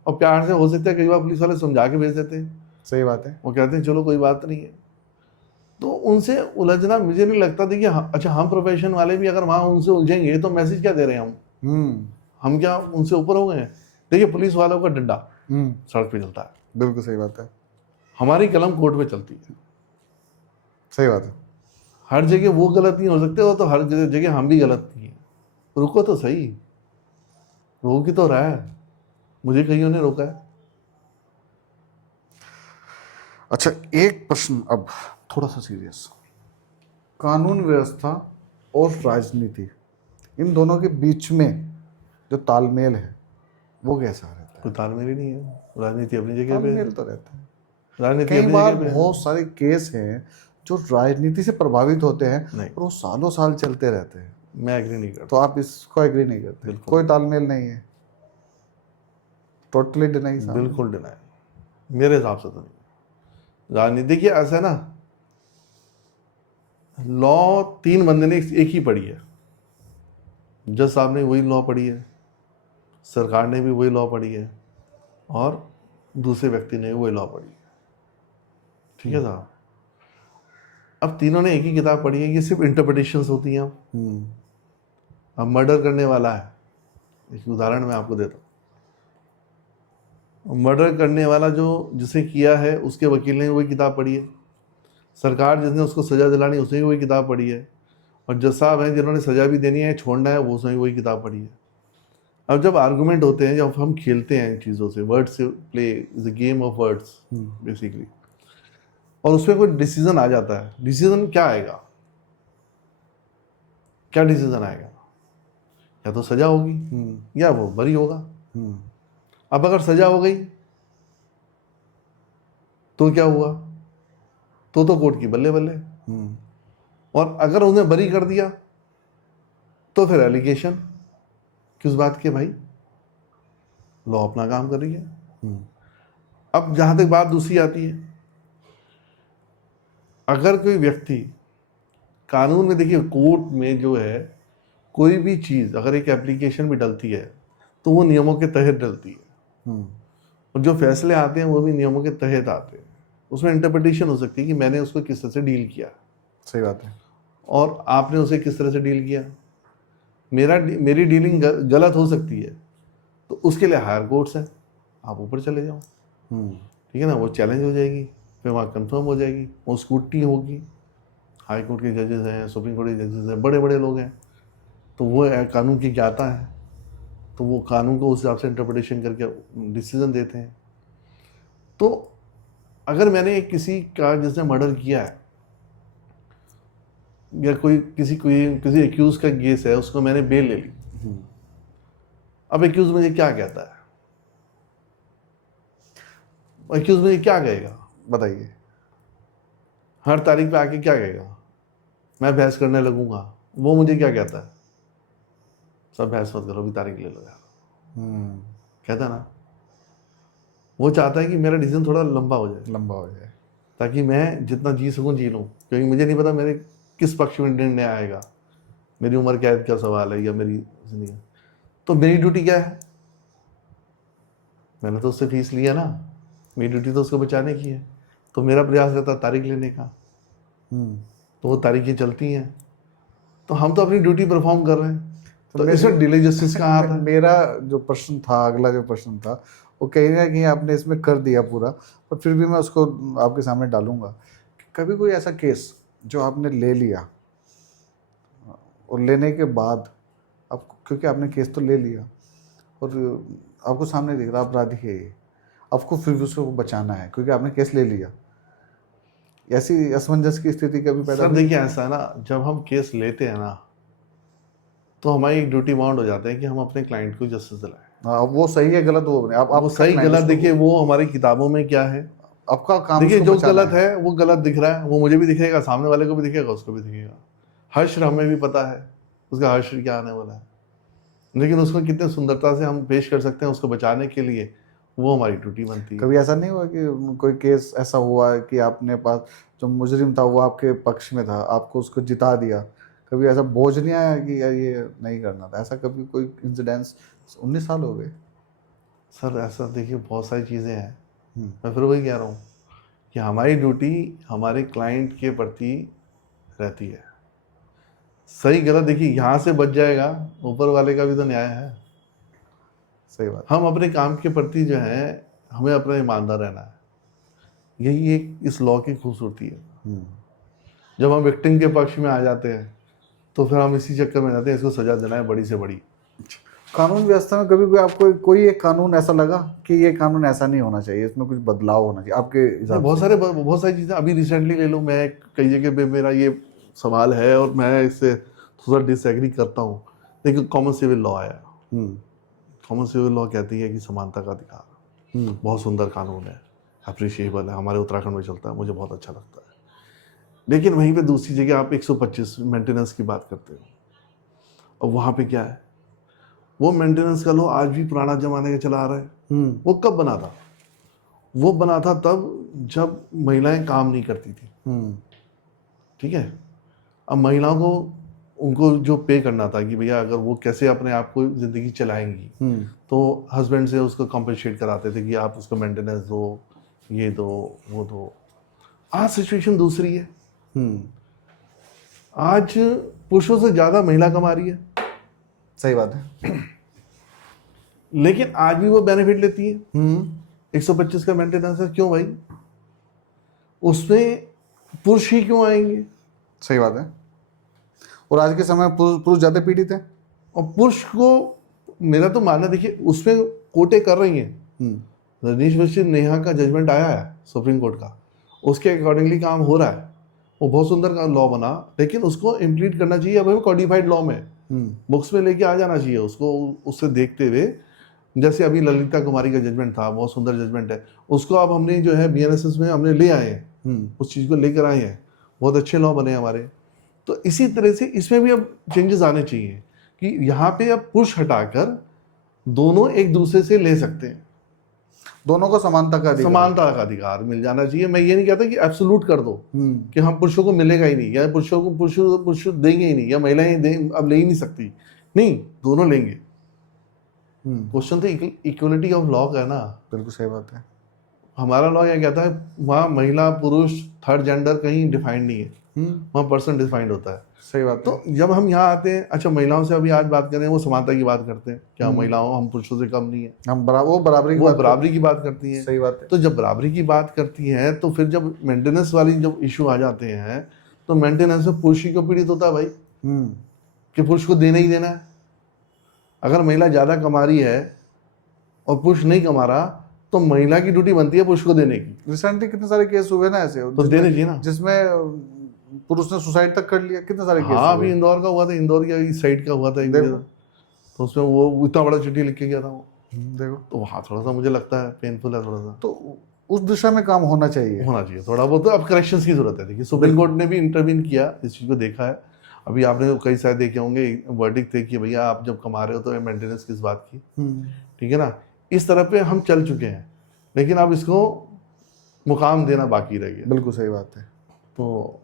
और प्यार से हो सकता है, कई बार पुलिस वाले समझा के भेज देते हैं, सही बात है। वो कहते हैं चलो कोई बात नहीं है। तो उनसे उलझना मुझे नहीं लगता। देखिए अच्छा, हम प्रोफेशन वाले भी अगर वहाँ उनसे उलझेंगे तो मैसेज क्या दे रहे हैं हम क्या उनसे ऊपर हो गए हैं। देखिए पुलिस वालों का डंडा सड़क पे चलता है, बिल्कुल सही बात है। हमारी कलम कोर्ट पे चलती है। सही बात है। हर जगह वो गलत नहीं हो सकते, वो तो हर जगह हम भी गलत नहीं है। रुको तो सही, रोक ही तो रहा है, मुझे कईयों ने रोका है। अच्छा, एक प्रश्न अब थोड़ा सा सीरियस। कानून व्यवस्था और राजनीति, इन दोनों के बीच में जो तालमेल है वो कैसा रहता है? कोई तालमेल ही नहीं है, राजनीति अपनी जगह पे, तालमेल तो रहता है। राजनीति कई अपनी बार जगह पे। बहुत सारे केस हैं जो राजनीति से प्रभावित होते हैं नहीं, और वो सालों साल चलते रहते हैं। मैं एग्री नहीं करता। तो आप इसको एग्री नहीं करते? कोई तालमेल नहीं है, टोटली डिनाई? बिल्कुल डिनाई, मेरे हिसाब से तो नहीं। राजनीति की ऐसा है ना, लॉ 3 बंदे ने एक ही पढ़ी है, जज साहब ने वही लॉ पढ़ी है, सरकार ने भी वही लॉ पढ़ी है, और दूसरे व्यक्ति ने भी वही लॉ पढ़ी है। ठीक है साहब, अब तीनों ने एक ही किताब पढ़ी है, ये सिर्फ इंटरप्रिटेशंस होती हैं। अब मर्डर करने वाला है, एक उदाहरण मैं आपको देता हूँ। मर्डर करने वाला जो जिसे किया है उसके वकील ने वही किताब पढ़ी है, सरकार जिसने उसको सज़ा दिलानी उसने भी वही किताब पढ़ी है, और जज साहब हैं जिन्होंने सज़ा भी देनी है छोड़ना है वो उसने भी वही किताब पढ़ी है। अब जब आर्गूमेंट होते हैं, जब हम खेलते हैं इन चीज़ों से, वर्ड से play is a game of words basically, और उसमें कोई डिसीजन आ जाता है, डिसीजन क्या आएगा, क्या डिसीजन आएगा? या तो सजा होगी या वो बरी होगा। अब अगर सजा हो गई तो क्या हुआ, तो कोर्ट की बल्ले बल्ले। और अगर उन्हें बरी कर दिया तो फिर एलिगेशन किस बात के भाई, लॉ अपना काम कर रही है। अब जहां तक बात दूसरी आती है, अगर कोई व्यक्ति कानून में, देखिए कोर्ट में जो है कोई भी चीज़ अगर एक एप्लीकेशन भी डलती है तो वो नियमों के तहत डलती है, और जो फैसले आते हैं वो भी नियमों के तहत आते हैं। उसमें इंटरप्रिटेशन हो सकती है कि मैंने उसको किस तरह से डील किया। सही बात है। और आपने उसे किस तरह से डील किया, मेरी डीलिंग गलत हो सकती है, तो उसके लिए हायर कोर्ट्स हैं, आप ऊपर चले जाओ। ठीक है ना, वो चैलेंज हो जाएगी, फिर वहाँ कंफर्म हो जाएगी, वो स्क्रूटनी होगी, हाई कोर्ट के जजेस हैं, सुप्रीम कोर्ट के जजेस हैं, बड़े बड़े लोग हैं, तो वो कानून की ज्ञाता है, तो वो कानून को उस हिसाब से इंटरप्रिटेशन करके डिसीजन देते हैं। तो अगर मैंने एक किसी का जिसने मर्डर किया है, या किसी एक्यूज का केस है, उसको मैंने बेल ले ली, अब एक्यूज मुझे क्या कहता है, एक्यूज मुझे क्या कहेगा बताइए। हर तारीख पे आके क्या कहेगा, मैं बहस करने लगूंगा, वो मुझे क्या कहता है, सब बहस मत करो, अभी तारीख ले लो यार, कहता ना। वो चाहता है कि मेरा डिसीजन थोड़ा लंबा हो जाए, ताकि मैं जितना जी सकूं जी लूं, क्योंकि मुझे नहीं पता मेरे किस पक्ष में निर्णय आएगा, मेरी उम्र कैद का सवाल है या मेरी जिंदगी। तो मेरी ड्यूटी क्या है, मैंने तो उससे फीस लिया ना, मेरी ड्यूटी तो उसको बचाने की है, तो मेरा प्रयास रहता है तारीख लेने का, तो वो तारीखें चलती हैं, तो हम तो अपनी ड्यूटी परफॉर्म कर रहे हैं। तो इसमें डिले जस्टिस कहाँ आता है? मेरा जो प्रश्न था, अगला जो प्रश्न था, वो कहीं ना कहीं आपने इसमें कर दिया पूरा, पर फिर भी मैं उसको आपके सामने डालूंगा कि कभी कोई ऐसा केस जो आपने ले लिया और लेने के बाद आप, क्योंकि आपने केस तो ले लिया और आपको सामने दिख रहा अपराधी है ये, आपको फिर भी उसको बचाना है क्योंकि आपने केस ले लिया, ऐसी असमंजस की स्थिति कभी पैदा सर हुई? देखिए ऐसा है ना, जब हम केस लेते हैं ना तो हमारी एक ड्यूटी बाउंड हो जाता है कि हम अपने क्लाइंट को जस्टिस दिलाएं। हाँ, वो सही है गलत वो नहीं, आप वो आपका सही client गलत उसको- देखिए वो हमारी किताबों में क्या है, आपका काम देखिए उसको जो बचाना गलत है वो गलत दिख रहा है, वो मुझे भी दिखेगा, सामने वाले को भी दिखेगा, उसको भी दिखेगा। हर्ष हमें भी पता है उसका हर्ष क्या आने वाला है, लेकिन उसको कितने सुंदरता से हम पेश कर सकते हैं उसको बचाने के लिए, वो हमारी ड्यूटी बनती है। कभी ऐसा नहीं हुआ कि कोई केस ऐसा हुआ है कि आपने पास जो मुजरिम था वो आपके पक्ष में था, आपको उसको जिता दिया, कभी ऐसा बोझ नहीं आया कि यार ये नहीं करना था, ऐसा कभी कोई इंसिडेंस? 19 साल हो गए। सर ऐसा देखिए बहुत सारी चीज़ें हैं, हम्म, मैं फिर वही कह रहा हूँ कि हमारी ड्यूटी हमारे क्लाइंट के प्रति रहती है। सही गलत देखिए यहाँ से बच जाएगा, ऊपर वाले का भी तो न्याय है। सही बात। हम अपने काम के प्रति जो है हमें अपना ईमानदार रहना है, यही एक इस लॉ की खूबसूरती है। हम्म, जब हम विक्टिम के पक्ष में आ जाते हैं तो फिर हम इसी चक्कर में जाते हैं इसको सजा देना है बड़ी से बड़ी। कानून व्यवस्था में कभी कोई आपको कोई एक कानून ऐसा लगा कि ये कानून ऐसा नहीं होना चाहिए, इसमें कुछ बदलाव होना चाहिए आपके नहीं, हिसाब बहुत से? बहुत सारी चीज़ें अभी रिसेंटली ले लो, मैं कई जगह पे मेरा ये सवाल है और मैं इससे थोड़ा डिसएग्री करता हूँ। देखिए कॉमन सिविल लॉ आया, हम्म, कॉमन सिविल लॉ कहती है कि समानता का अधिकार, बहुत सुंदर कानून है, अप्रिशिएबल है, हमारे उत्तराखंड में चलता है, मुझे बहुत अच्छा लगता है। लेकिन वहीं पे दूसरी जगह आप 125 मेंटेनेंस की बात करते हो, और वहाँ पे क्या है, वो मेंटेनेंस का लॉ आज भी पुराना जमाने का चला आ रहा है। वो कब बना था? वो बना था तब जब महिलाएं काम नहीं करती थी, ठीक है। अब महिलाओं को उनको जो पे करना था कि भैया अगर वो कैसे अपने आप को ज़िंदगी चलाएंगी, तो हस्बैंड से उसको कॉम्पनसेट कराते थे कि आप उसको मेंटेनेंस दो, ये दो, वो दो। आज सिचुएशन दूसरी है, आज पुरुषों से ज़्यादा महिला कमा रही है, सही बात है। लेकिन आज भी वो बेनिफिट लेती है। 125 का मेंटेनेंस है, क्यों भाई? उसमें पुरुष ही क्यों आएंगे? सही बात है। और आज के समय में पुरुष ज़्यादा पीड़ित है। और पुरुष को मेरा तो मानना, देखिए उसमें कोर्टें कर रही हैं, रजनीश वर्षी नेहा का जजमेंट आया है सुप्रीम कोर्ट का, उसके अकॉर्डिंगली काम हो रहा है, वो बहुत सुंदर का लॉ बना, लेकिन उसको इम्प्लीट करना चाहिए अब कॉडिफाइड लॉ में, बुक्स में लेके आ जाना चाहिए उसको, उससे देखते हुए। जैसे अभी ललिता कुमारी का जजमेंट था, बहुत सुंदर जजमेंट है, उसको अब हमने जो है बीएनएसएस में हमने ले आए हैं, उस चीज़ को लेकर आए हैं, बहुत अच्छे लॉ बने हमारे। तो इसी तरह से इसमें भी अब चेंजेस आने चाहिए कि यहाँ पे अब पुश हटाकर दोनों एक दूसरे से ले सकते हैं, दोनों को समानता का अधिकार। समानता का अधिकार मिल जाना चाहिए। मैं ये नहीं कहता कि एब्सोल्यूट कर दो कि हम पुरुषों को मिलेगा ही नहीं, या पुरुषों को पुरुष देंगे ही नहीं, या महिलाएं दें अब ले ही नहीं सकती, नहीं, दोनों लेंगे। क्वेश्चन तो इक्वलिटी ऑफ लॉ का है ना। बिल्कुल सही बात है। हमारा लॉ यह कहता है वहाँ महिला पुरुष थर्ड जेंडर कहीं डिफाइंड नहीं है, वहाँ पर्सन डिफाइंड होता है। सही बात है। तो जब हम यहाँ आते हैं, अच्छा महिलाओं से अभी आज बात करें, वो समानता की बात करते हैं, क्या महिलाओं हम पुरुषों से कम नहीं है? हम वो बराबरी की वो बात बराबरी की बात करती हैं। सही बात है। तो जब बराबरी की बात करती हैं तो फिर जब मेंटेनेंस वाली जब इशू आ जाते हैं तो मेंटेनेंस में पुरुष ही को पीड़ित होता है भाई, कि पुरुष को देना ही देना है। अगर महिला ज़्यादा कमा रही है और पुरुष नहीं कमा रहा तो महिला की ड्यूटी बनती है पुरुष को देने की। रिसेंटली कितने सारे केस हुए ना ऐसे, तो देने चाहिए ना, जिसमें पुरुष ने सुसाइड तक कर लिया, कितने सारे केस हाँ हुए। अभी इंदौर का हुआ था, इंदौर का इस साइड का हुआ था एक देखो। तो उसमें वो इतना बड़ा चिट्ठी लिख के गया था वो, देखो, तो वहाँ थोड़ा सा मुझे लगता है पेनफुल है थोड़ा सा। तो उस दिशा में काम होना चाहिए थोड़ा बहुत, तो अब करेक्शंस की जरूरत है। देखिए सुप्रीम कोर्ट ने भी इंटरवीन किया, इस चीज़ को देखा है। अभी आपने कई सारे देखे होंगे वर्डिक्ट थे कि भैया आप जब कमा रहे हो तो मेंटेनेंस किस बात की, ठीक है ना। इस तरह पे हम चल चुके हैं, लेकिन अब इसको मुकाम देना बाकी रह गया। बिल्कुल सही बात है। तो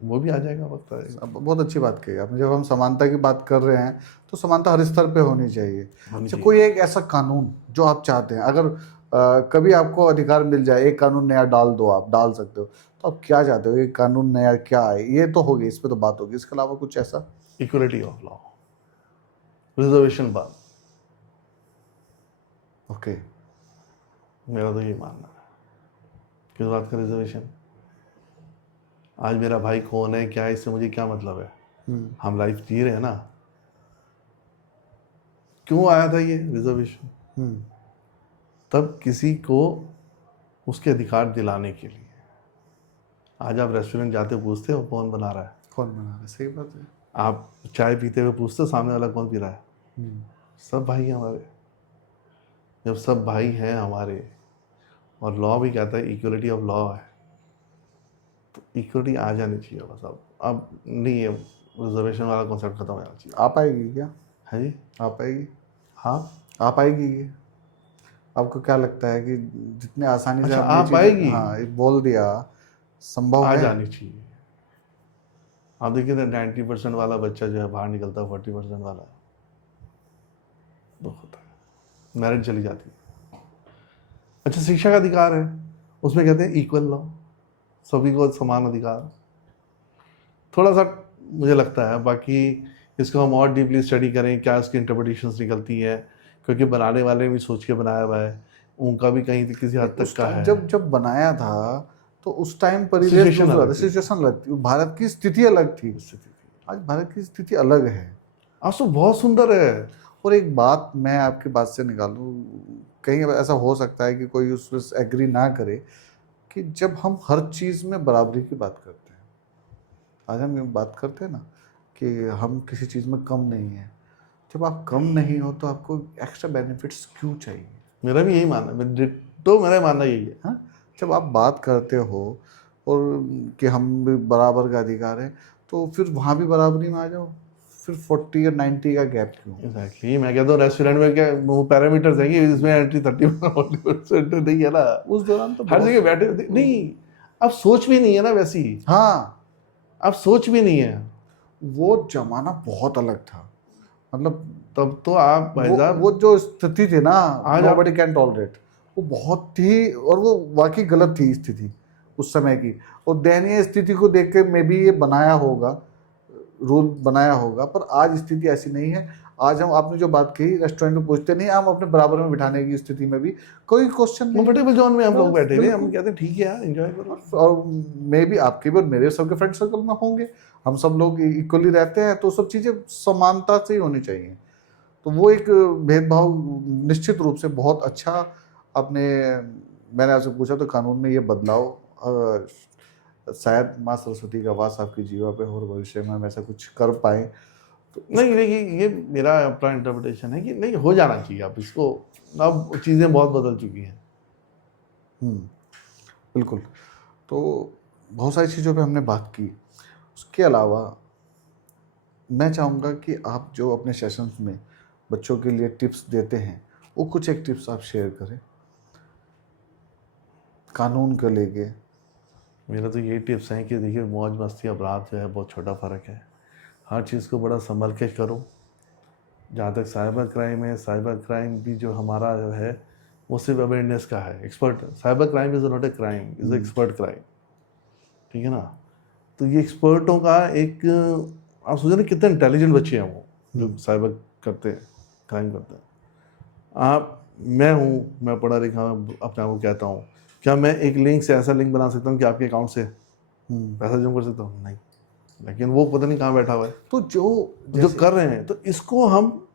वो भी आ जाएगा, वक्त आएगा। अब बहुत अच्छी बात कही आपने। जब हम समानता की बात कर रहे हैं तो समानता हर स्तर पे होनी चाहिए। अच्छा, कोई एक ऐसा कानून जो आप चाहते हैं, अगर कभी आपको अधिकार मिल जाए, एक कानून नया डाल दो, आप डाल सकते हो, तो आप क्या चाहते हो? एक कानून नया क्या है? ये तो होगी, इस पे तो बात होगी, इसके अलावा कुछ ऐसा? इक्वलिटी ऑफ लॉ, रिजर्वेशन बात, ओके। मेरा तो ये मानना है। किस बात का रिजर्वेशन? आज मेरा भाई कौन है क्या है इससे मुझे क्या मतलब है, हम लाइफ जी रहे हैं ना। क्यों आया था ये रिजर्वेशन? तब किसी को उसके अधिकार दिलाने के लिए। आज आप रेस्टोरेंट जाते पूछते हो कौन बना रहा है, कौन बना रहा है, सही बात है। आप चाय पीते हुए पूछते हो सामने वाला कौन पी रहा है, सब भाई हैं हमारे। जब सब भाई हैं हमारे और लॉ भी कहता है इक्वलिटी ऑफ लॉ है, तो इक्वलिटी आ जानी चाहिए बस। अब नहीं है, रिजर्वेशन वाला कॉन्सेप्ट खत्म हो जाना चाहिए। आ पाएगी क्या? है जी। आ पाएगी? हाँ, आ पाएगी ये? आपको क्या लगता है कि जितने आसानी से अच्छा हमने आ चीजें, पाएगी, हाँ, ये बोल दिया, संभव आ है? जानी चाहिए। आप देखिए ना 90% वाला बच्चा जो है बाहर निकलता है, 40% वाला दुख होता है, मैरिज चली जाती है। अच्छा शिक्षा का अधिकार है, उसमें कहते हैं इक्वल लॉ, सभी को समान अधिकार। थोड़ा सा मुझे लगता है, बाकी इसको हम और डीपली स्टडी करें क्या इसकी इंटरप्रिटेशंस निकलती है, क्योंकि बनाने वाले ने भी सोच के बनाया हुआ है, उनका भी कहीं किसी हद तक उस का टाइम है। जब जब बनाया था तो उस टाइम परिवेश Situation दूसरा अलग था, थी। सिचुएशन अलग थी, भारत की स्थिति अलग थी। आज भारत की स्थिति अलग है। आज तो बहुत सुंदर है। और एक बात मैं आपकी बात से निकालूं, कहीं ऐसा हो सकता है कि कोई उसमें एग्री ना करे, कि जब हम हर चीज़ में बराबरी की बात करते हैं, आज हम ये बात करते हैं ना कि हम किसी चीज़ में कम नहीं है, जब आप कम नहीं हो तो आपको एक्स्ट्रा बेनिफिट्स क्यों चाहिए? मेरा भी यही मानना है, तो मेरा मानना यही है। हाँ, जब आप बात करते हो और कि हम भी बराबर का अधिकार है, तो फिर वहाँ भी बराबरी में आ जाओ, फिर 40 या 90 का गैप क्यों? एग्जैक्टली मैं कहता हूँ रेस्टोरेंट में क्या वो पैरामीटर्स हैं कि इसमें एंट्री 30% नहीं है ना, उस दौरान तो हर बहुत जगह बैठे होते नहीं। अब सोच भी नहीं है ना वैसी, हाँ, अब सोच भी नहीं है। वो जमाना बहुत अलग था, मतलब तब तो आप भाई साहब वो जो स्थिति थी ना, आज आप नोबडी कैन टॉलरेट, वो बहुत ही, और वो वाकई गलत थी स्थिति उस समय की। और दयनीय स्थिति को देख के मे भी ये बनाया होगा, रूल बनाया होगा, पर आज स्थिति ऐसी नहीं है। आज हम, आपने जो बात कही, रेस्टोरेंट में पूछते नहीं, हम अपने बराबर में बिठाने की स्थिति में भी कोई क्वेश्चन नहीं। कंफर्टेबल जोन में हम लोग बैठे हुए, बिल्कुल। हम कहते हैं ठीक है यार एंजॉय करो। और मे भी आपके भी और मेरे सबके फ्रेंड सर्कल में होंगे, हम सब लोग इक्वली रहते हैं, तो सब चीज़ें समानता से ही होनी चाहिए। तो वो एक भेदभाव निश्चित रूप से बहुत अच्छा आपने, मैंने आपसे पूछा तो कानून में ये बदलाव, शायद माँ सरस्वती का वास आपकी जीवा पे हो और भविष्य में हम ऐसा कुछ कर पाए तो नहीं देखिए ये मेरा अपना इंटरप्रिटेशन है कि नहीं हो जाना चाहिए। अब इसको, अब चीज़ें बहुत बदल चुकी हैं। बिल्कुल। तो बहुत सारी चीज़ों पे हमने बात की, उसके अलावा मैं चाहूँगा कि आप जो अपने सेशंस में बच्चों के लिए टिप्स देते हैं, वो कुछ एक टिप्स आप शेयर करें कानून को लेके। मेरा तो यही टिप्स हैं कि देखिए मौज मस्ती अपराध जो है बहुत छोटा फ़र्क है, हर चीज़ को बड़ा संभल के करो। जहाँ तक साइबर क्राइम है, साइबर क्राइम भी जो हमारा जो है वो सिर्फ अवेयरनेस का है। Expert cyber crime is not a crime, is expert crime, ठीक है ना। तो ये एक्सपर्टों का एक, आप सोचो ना कितने इंटेलिजेंट बच्चे हैं वो जो साइबर करते हैं, क्राइम करते हैं। मैं हूँ, मैं पढ़ा लिखा अपने आप को कहता हूँ, क्या मैं एक लिंक से ऐसा लिंक बना सकता हूँ कि आपके अकाउंट से पैसा जमा कर सकता हूँ? नहीं, लेकिन वो पता नहीं कहाँ बैठा हुआ है तो जो कर रहे हैं। तो इसको हम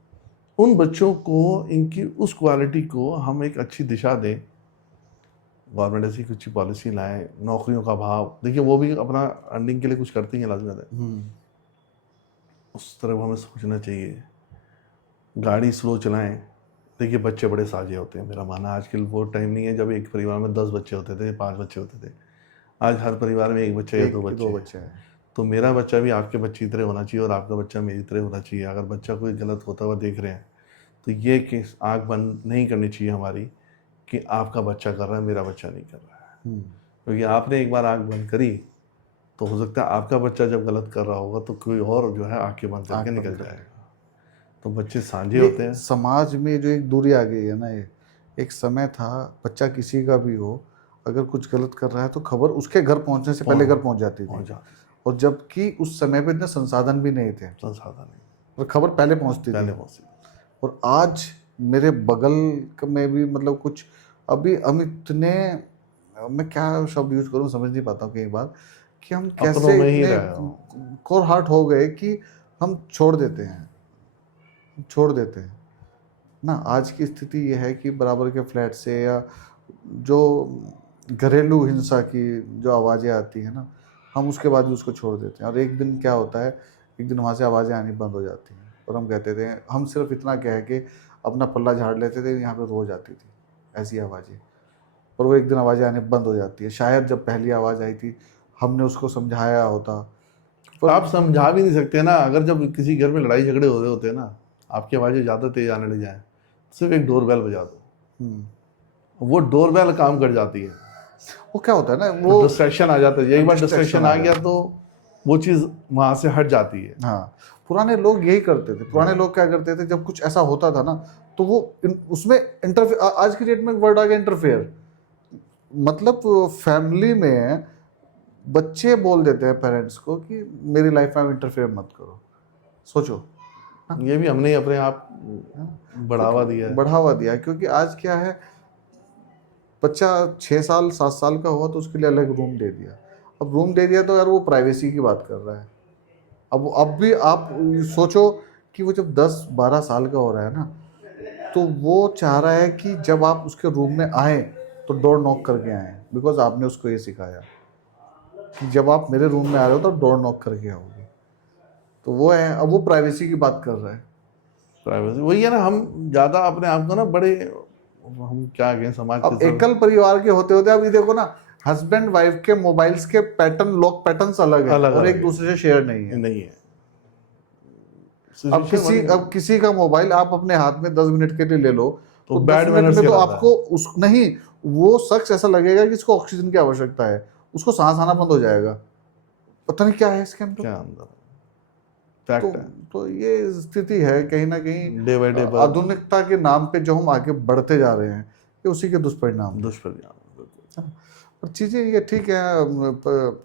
उन बच्चों को, इनकी उस क्वालिटी को हम एक अच्छी दिशा दें। गवर्नमेंट ऐसी कुछ पॉलिसी लाए, नौकरियों का अभाव, देखिए वो भी अपना अर्निंग के लिए कुछ करती हैं लाजमी है, उस तरफ हमें सोचना चाहिए। गाड़ी स्लो चलाएं। देखिए बच्चे बड़े साझे होते हैं, मेरा मानना आजकल वो टाइम नहीं है जब एक परिवार में 10 बच्चे होते थे, 5 बच्चे होते थे। आज हर परिवार में एक बच्चा या दो बच्चे हैं। तो मेरा बच्चा भी आपके बच्चे की तरह होना चाहिए और आपका बच्चा मेरी तरह होना चाहिए। अगर बच्चा कोई गलत होता हुआ देख रहे हैं तो ये केस आँख बंद नहीं करनी चाहिए हमारी कि आपका बच्चा कर रहा है, मेरा बच्चा नहीं कर रहा है। क्योंकि आपने एक बार आँख बंद करी तो हो सकता है आपका बच्चा जब गलत कर रहा होगा तो कोई और जो है आँखें बंद करके निकल जाएगा। तो बच्चे साझे होते हैं। समाज में जो एक दूरी आ गई है ना, ये एक समय था, बच्चा किसी का भी हो, अगर कुछ गलत कर रहा है तो खबर उसके घर पहुंचने से पहले घर पहुंच जाती थी। और जबकि उस समय पे इतने संसाधन भी नहीं थे, और खबर पहले पहुंचती थी। और आज मेरे बगल में भी, मतलब कुछ अभी हम इतने, मैं क्या शब्द यूज करूं समझ नहीं पाता हूँ कई बार, कि हम अपनों कैसे में ही इतने रहे हो। कोर हार्ट हो गए कि हम छोड़ देते हैं, छोड़ देते हैं ना। आज की स्थिति ये है कि बराबर के फ्लैट से या जो घरेलू हिंसा की जो आवाज़ें आती हैं ना, हम उसके बाद भी उसको छोड़ देते हैं। और एक दिन क्या होता है, एक दिन वहाँ से आवाज़ें आनी बंद हो जाती हैं और हम कहते थे, हम सिर्फ इतना कह के अपना पल्ला झाड़ लेते थे, यहाँ पे रोज़ आती थी ऐसी आवाज़ें। और वो एक दिन आवाज़ें आनी बंद हो जाती है। शायद जब पहली आवाज़ आई थी हमने उसको समझाया होता, पर आप समझा भी नहीं सकते ना। अगर जब किसी घर में लड़ाई झगड़े हो रहे होते हैं ना, आपकी आवाज़ें ज़्यादा तेज आने लग जाए, सिर्फ एक डोर बेल बजा दो, वो डोर बेल काम कर जाती है। वो क्या होता है ना, तो वो डिस्ट्रैक्शन आ जाता है। एक बार डिस्ट्रैक्शन आ गया तो वो चीज़ वहाँ से हट जाती है। हाँ, पुराने लोग यही करते थे। पुराने लोग क्या करते थे, जब कुछ ऐसा होता था ना तो वो उसमें इंटरफेयर, आज की डेट में एक वर्ड आ गया इंटरफेयर, मतलब फैमिली में बच्चे बोल देते हैं पेरेंट्स को कि मेरी लाइफ में इंटरफेयर मत करो। सोचो, ये भी हमने ही अपने आप बढ़ावा दिया है। बढ़ावा दिया, क्योंकि आज क्या है, बच्चा 6 साल 7 साल का हुआ तो उसके लिए अलग रूम दे दिया। अब रूम दे दिया तो यार वो प्राइवेसी की बात कर रहा है। अब भी आप सोचो कि वो जब 10-12 साल का हो रहा है ना, तो वो चाह रहा है कि जब आप उसके रूम में आए तो डोर नॉक करके आए, बिकॉज आपने उसको ये सिखाया कि जब आप मेरे रूम में आ रहे हो तो डोर नॉक करके आओगे। तो वो है, अब वो प्राइवेसी की बात कर रहा है। प्राइवेसी वही है ना। हम ज़्यादा अपने आप को ना बड़े, हम क्या कहें, समाज के अब एकल परिवार के होते होते अभी देखो ना, हस्बैंड वाइफ के मोबाइल्स के पैटर्न, लॉक पैटर्न्स अलग है अलग और अलग एक दूसरे से शेयर नहीं है। नहीं है। अब किसी का मोबाइल आप अपने हाथ में 10 मिनट के लिए ले लो तो तो 10 बैड मिनट मैनर्स में तो कहलाता आपको उस नहीं, वो शख्स ऐसा लगेगा कि इसको ऑक्सीजन की आवश्यकता है, उसको सांस आना बंद हो जाएगा, पता नहीं क्या है इसके अंदर। क्या अंदर तो फैक्ट है। तो ये स्थिति है कहीं ना कहीं, डे बाय डे आधुनिकता के नाम पे जो हम आगे बढ़ते जा रहे हैं, ये उसी के दुष्परिणाम हैं। दुष्परिणाम। पर चीज़ें ये ठीक है,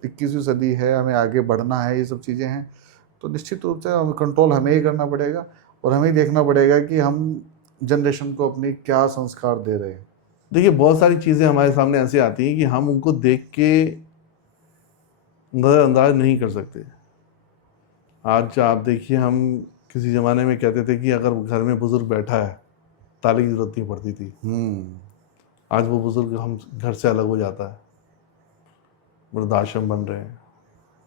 21वीं सदी है, हमें आगे बढ़ना है, ये सब चीज़ें हैं, तो निश्चित रूप से कंट्रोल हमें ही करना पड़ेगा और हमें ही देखना पड़ेगा कि हम जनरेशन को अपनी क्या संस्कार दे रहे हैं। देखिए, बहुत सारी चीज़ें हमारे सामने ऐसी आती हैं कि हम उनको देख के नज़रअंदाज नहीं कर सकते। आज आप देखिए, हम किसी ज़माने में कहते थे कि अगर घर में बुज़ुर्ग बैठा है ताली की ज़रूरत नहीं पड़ती थी। आज वो बुज़ुर्ग हम घर से अलग हो जाता है, वृद्धाश्रम बन रहे हैं।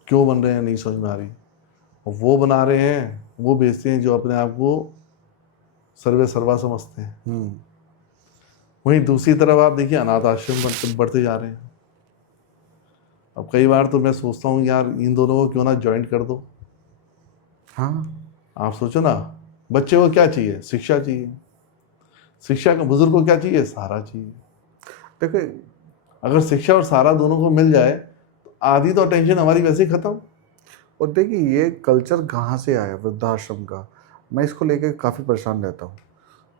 क्यों बन रहे हैं नहीं समझ में आ रही। और वो बना रहे हैं, वो बेचते हैं जो अपने आप को सर्वे सर्वा समझते हैं। वहीं दूसरी तरफ आप देखिए, अनाथ आश्रम बढ़ते जा रहे हैं। अब कई बार तो मैं सोचता हूँ यार, इन दोनों को क्यों ना जॉइंट कर दो। हाँ, आप सोचो ना, बच्चे को क्या चाहिए? शिक्षा चाहिए। शिक्षा का बुजुर्ग को क्या चाहिए? सहारा चाहिए। देखो, अगर शिक्षा और सहारा दोनों को मिल जाए तो आधी तो टेंशन हमारी वैसे ही खत्म। और देखिए ये कल्चर कहाँ से आया वृद्धाश्रम का, मैं इसको लेकर काफ़ी परेशान रहता हूँ।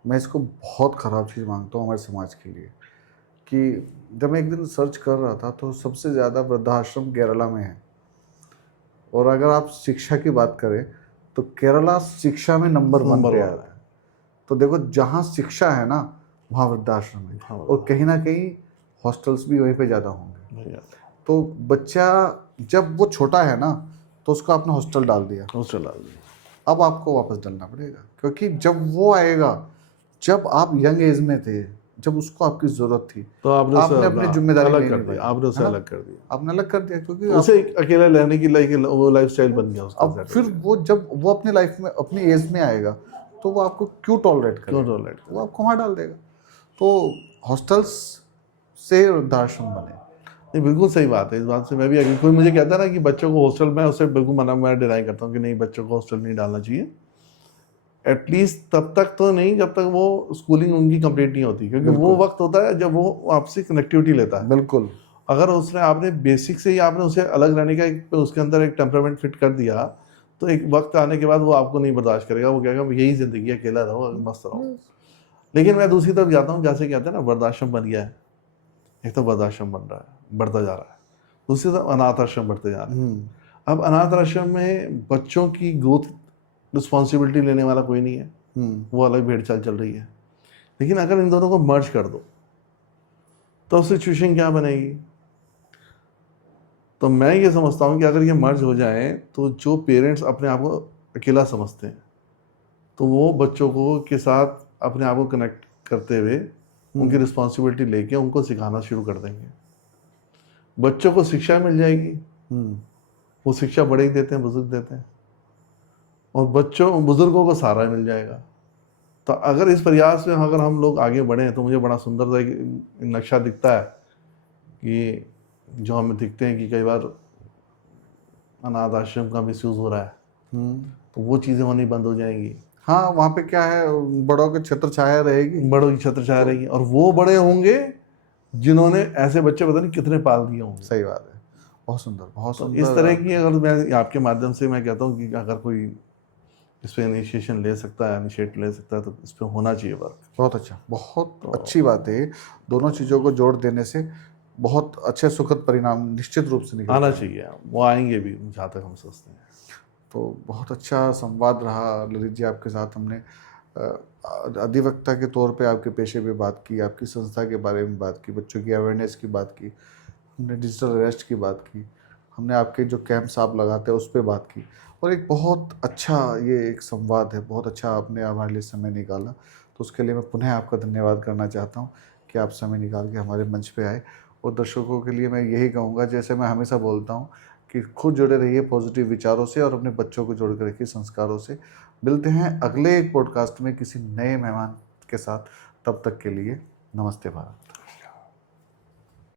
मैं इसको बहुत ख़राब चीज़ मानता हूँ हमारे समाज के लिए, कि जब मैं एक दिन सर्च कर रहा था तो सबसे ज़्यादा वृद्धाश्रम केरला में है। और अगर आप शिक्षा की बात करें तो केरला शिक्षा में नंबर 1 पे आ रहा है। तो देखो, जहाँ शिक्षा है ना वहाँ वृद्धाश्रम है। और कहीं ना कहीं हॉस्टल्स भी वहीं पे ज़्यादा होंगे। तो बच्चा जब वो छोटा है ना तो उसको आपने हॉस्टल डाल दिया, अब आपको वापस डालना पड़ेगा, क्योंकि जब वो आएगा, जब आप यंग एज में थे, जब उसको आपकी ज़रूरत थी, तो आपने अपनी जिम्मेदारी अलग नहीं कर निभाई, दिया। आपने उसे है ना? अलग कर दिया। आपने अलग कर दिया, क्योंकि उसे अकेला रहने की वो लाइफस्टाइल बन गया उसका। अब फिर वो जब वो अपनी लाइफ में अपनी एज में आएगा तो वो आपको क्यों टॉलरेट करेगा, वो आपको वहाँ डाल देगा। तो हॉस्टल्स से वृद्धाश्रम बने। नहीं, बिल्कुल सही बात है। इस बात से मैं भी अगर कोई मुझे कहता है ना कि बच्चों को हॉस्टल में, उसे बिल्कुल मना, मैं डिनाई करता हूँ कि नहीं, बच्चों को हॉस्टल नहीं डालना चाहिए। एटलीस्ट तब तक तो नहीं जब तक वो स्कूलिंग उनकी कंप्लीट नहीं होती, क्योंकि वो वक्त होता है जब वो आपसी कनेक्टिविटी लेता है। बिल्कुल। अगर उसने आपने बेसिक से ही आपने उसे अलग रहने का उसके अंदर एक टेम्परामेंट फिट कर दिया तो एक वक्त आने के बाद वो आपको नहीं बर्दाश्त करेगा। वो कहेगा यही ज़िंदगी है, अकेला रहो, मस्त रहो। लेकिन मैं दूसरी तरफ जाता हूँ, जैसे कहते हैं ना, वृद्धाश्रम बन गया है। एक तो वृद्धाश्रम बन रहा है, बढ़ता जा रहा है। दूसरी तरफ अनाथ आश्रम बढ़ते जा रहे हैं। अब अनाथ आश्रम में बच्चों की ग्रोथ रिस्पॉन्सिबिलिटी लेने वाला कोई नहीं है, वो अलग भेड़ चाल चल रही है। लेकिन अगर इन दोनों को मर्ज कर दो तो सिचुएशन क्या बनेगी? तो मैं ये समझता हूँ कि अगर ये मर्ज हो जाए तो जो पेरेंट्स अपने आप को अकेला समझते हैं तो वो बच्चों को के साथ अपने आप को कनेक्ट करते हुए उनकी रिस्पॉन्सिबिलिटी लेके उनको सिखाना शुरू कर देंगे। बच्चों को शिक्षा मिल जाएगी, वो शिक्षा बड़े ही देते हैं, बुजुर्ग देते हैं, और बुजुर्गों को सहारा मिल जाएगा। तो अगर इस प्रयास में अगर हम लोग आगे बढ़ें तो मुझे बड़ा सुंदर सा एक नक्शा दिखता है कि जो हमें दिखते हैं कि कई बार अनाथ आश्रम का मिसयूज हो रहा है, तो वो चीज़ें होनी बंद हो जाएंगी। हाँ, वहाँ पे क्या है, बड़ों की छत्र छाया रहेगी, बड़ों की छत्र छाया रहेगी, और वो बड़े होंगे जिन्होंने ऐसे बच्चे पता नहीं कितने पाल दिए होंगे। सही बात है, बहुत सुंदर, बहुत तो सुंदर। इस तरह की अगर मैं आपके माध्यम से मैं कहता हूँ कि अगर कोई इस पर इनिशिएशन ले सकता है, इनिशिएट ले सकता है, तो इस पर होना चाहिए वर्क। बहुत अच्छा, बहुत अच्छी बात है। दोनों चीज़ों को जोड़ देने से बहुत अच्छे सुखद परिणाम निश्चित रूप से निकलते आना हैं। चाहिए, वो आएंगे भी जहाँ तक हम सोचते हैं। तो बहुत अच्छा संवाद रहा ललित जी आपके साथ। हमने अधिवक्ता के तौर पे आपके पेशे पे बात की, आपकी संस्था के बारे में बात की, बच्चों की अवेयरनेस की बात की, हमने डिजिटल अरेस्ट की बात की, हमने आपके जो कैंप्स आप लगाते हैं उस पर बात की, और एक बहुत अच्छा ये एक संवाद है। बहुत अच्छा आपने हमारे लिए समय निकाला, तो उसके लिए मैं पुनः आपका धन्यवाद करना चाहता हूँ कि आप समय निकाल के हमारे मंच पे आए। और दर्शकों के लिए मैं यही कहूँगा, जैसे मैं हमेशा बोलता हूँ, कि खुद जुड़े रहिए पॉजिटिव विचारों से और अपने बच्चों को जोड़ कर रखिए संस्कारों से। मिलते हैं अगले एक पॉडकास्ट में किसी नए मेहमान के साथ। तब तक के लिए नमस्ते भारत।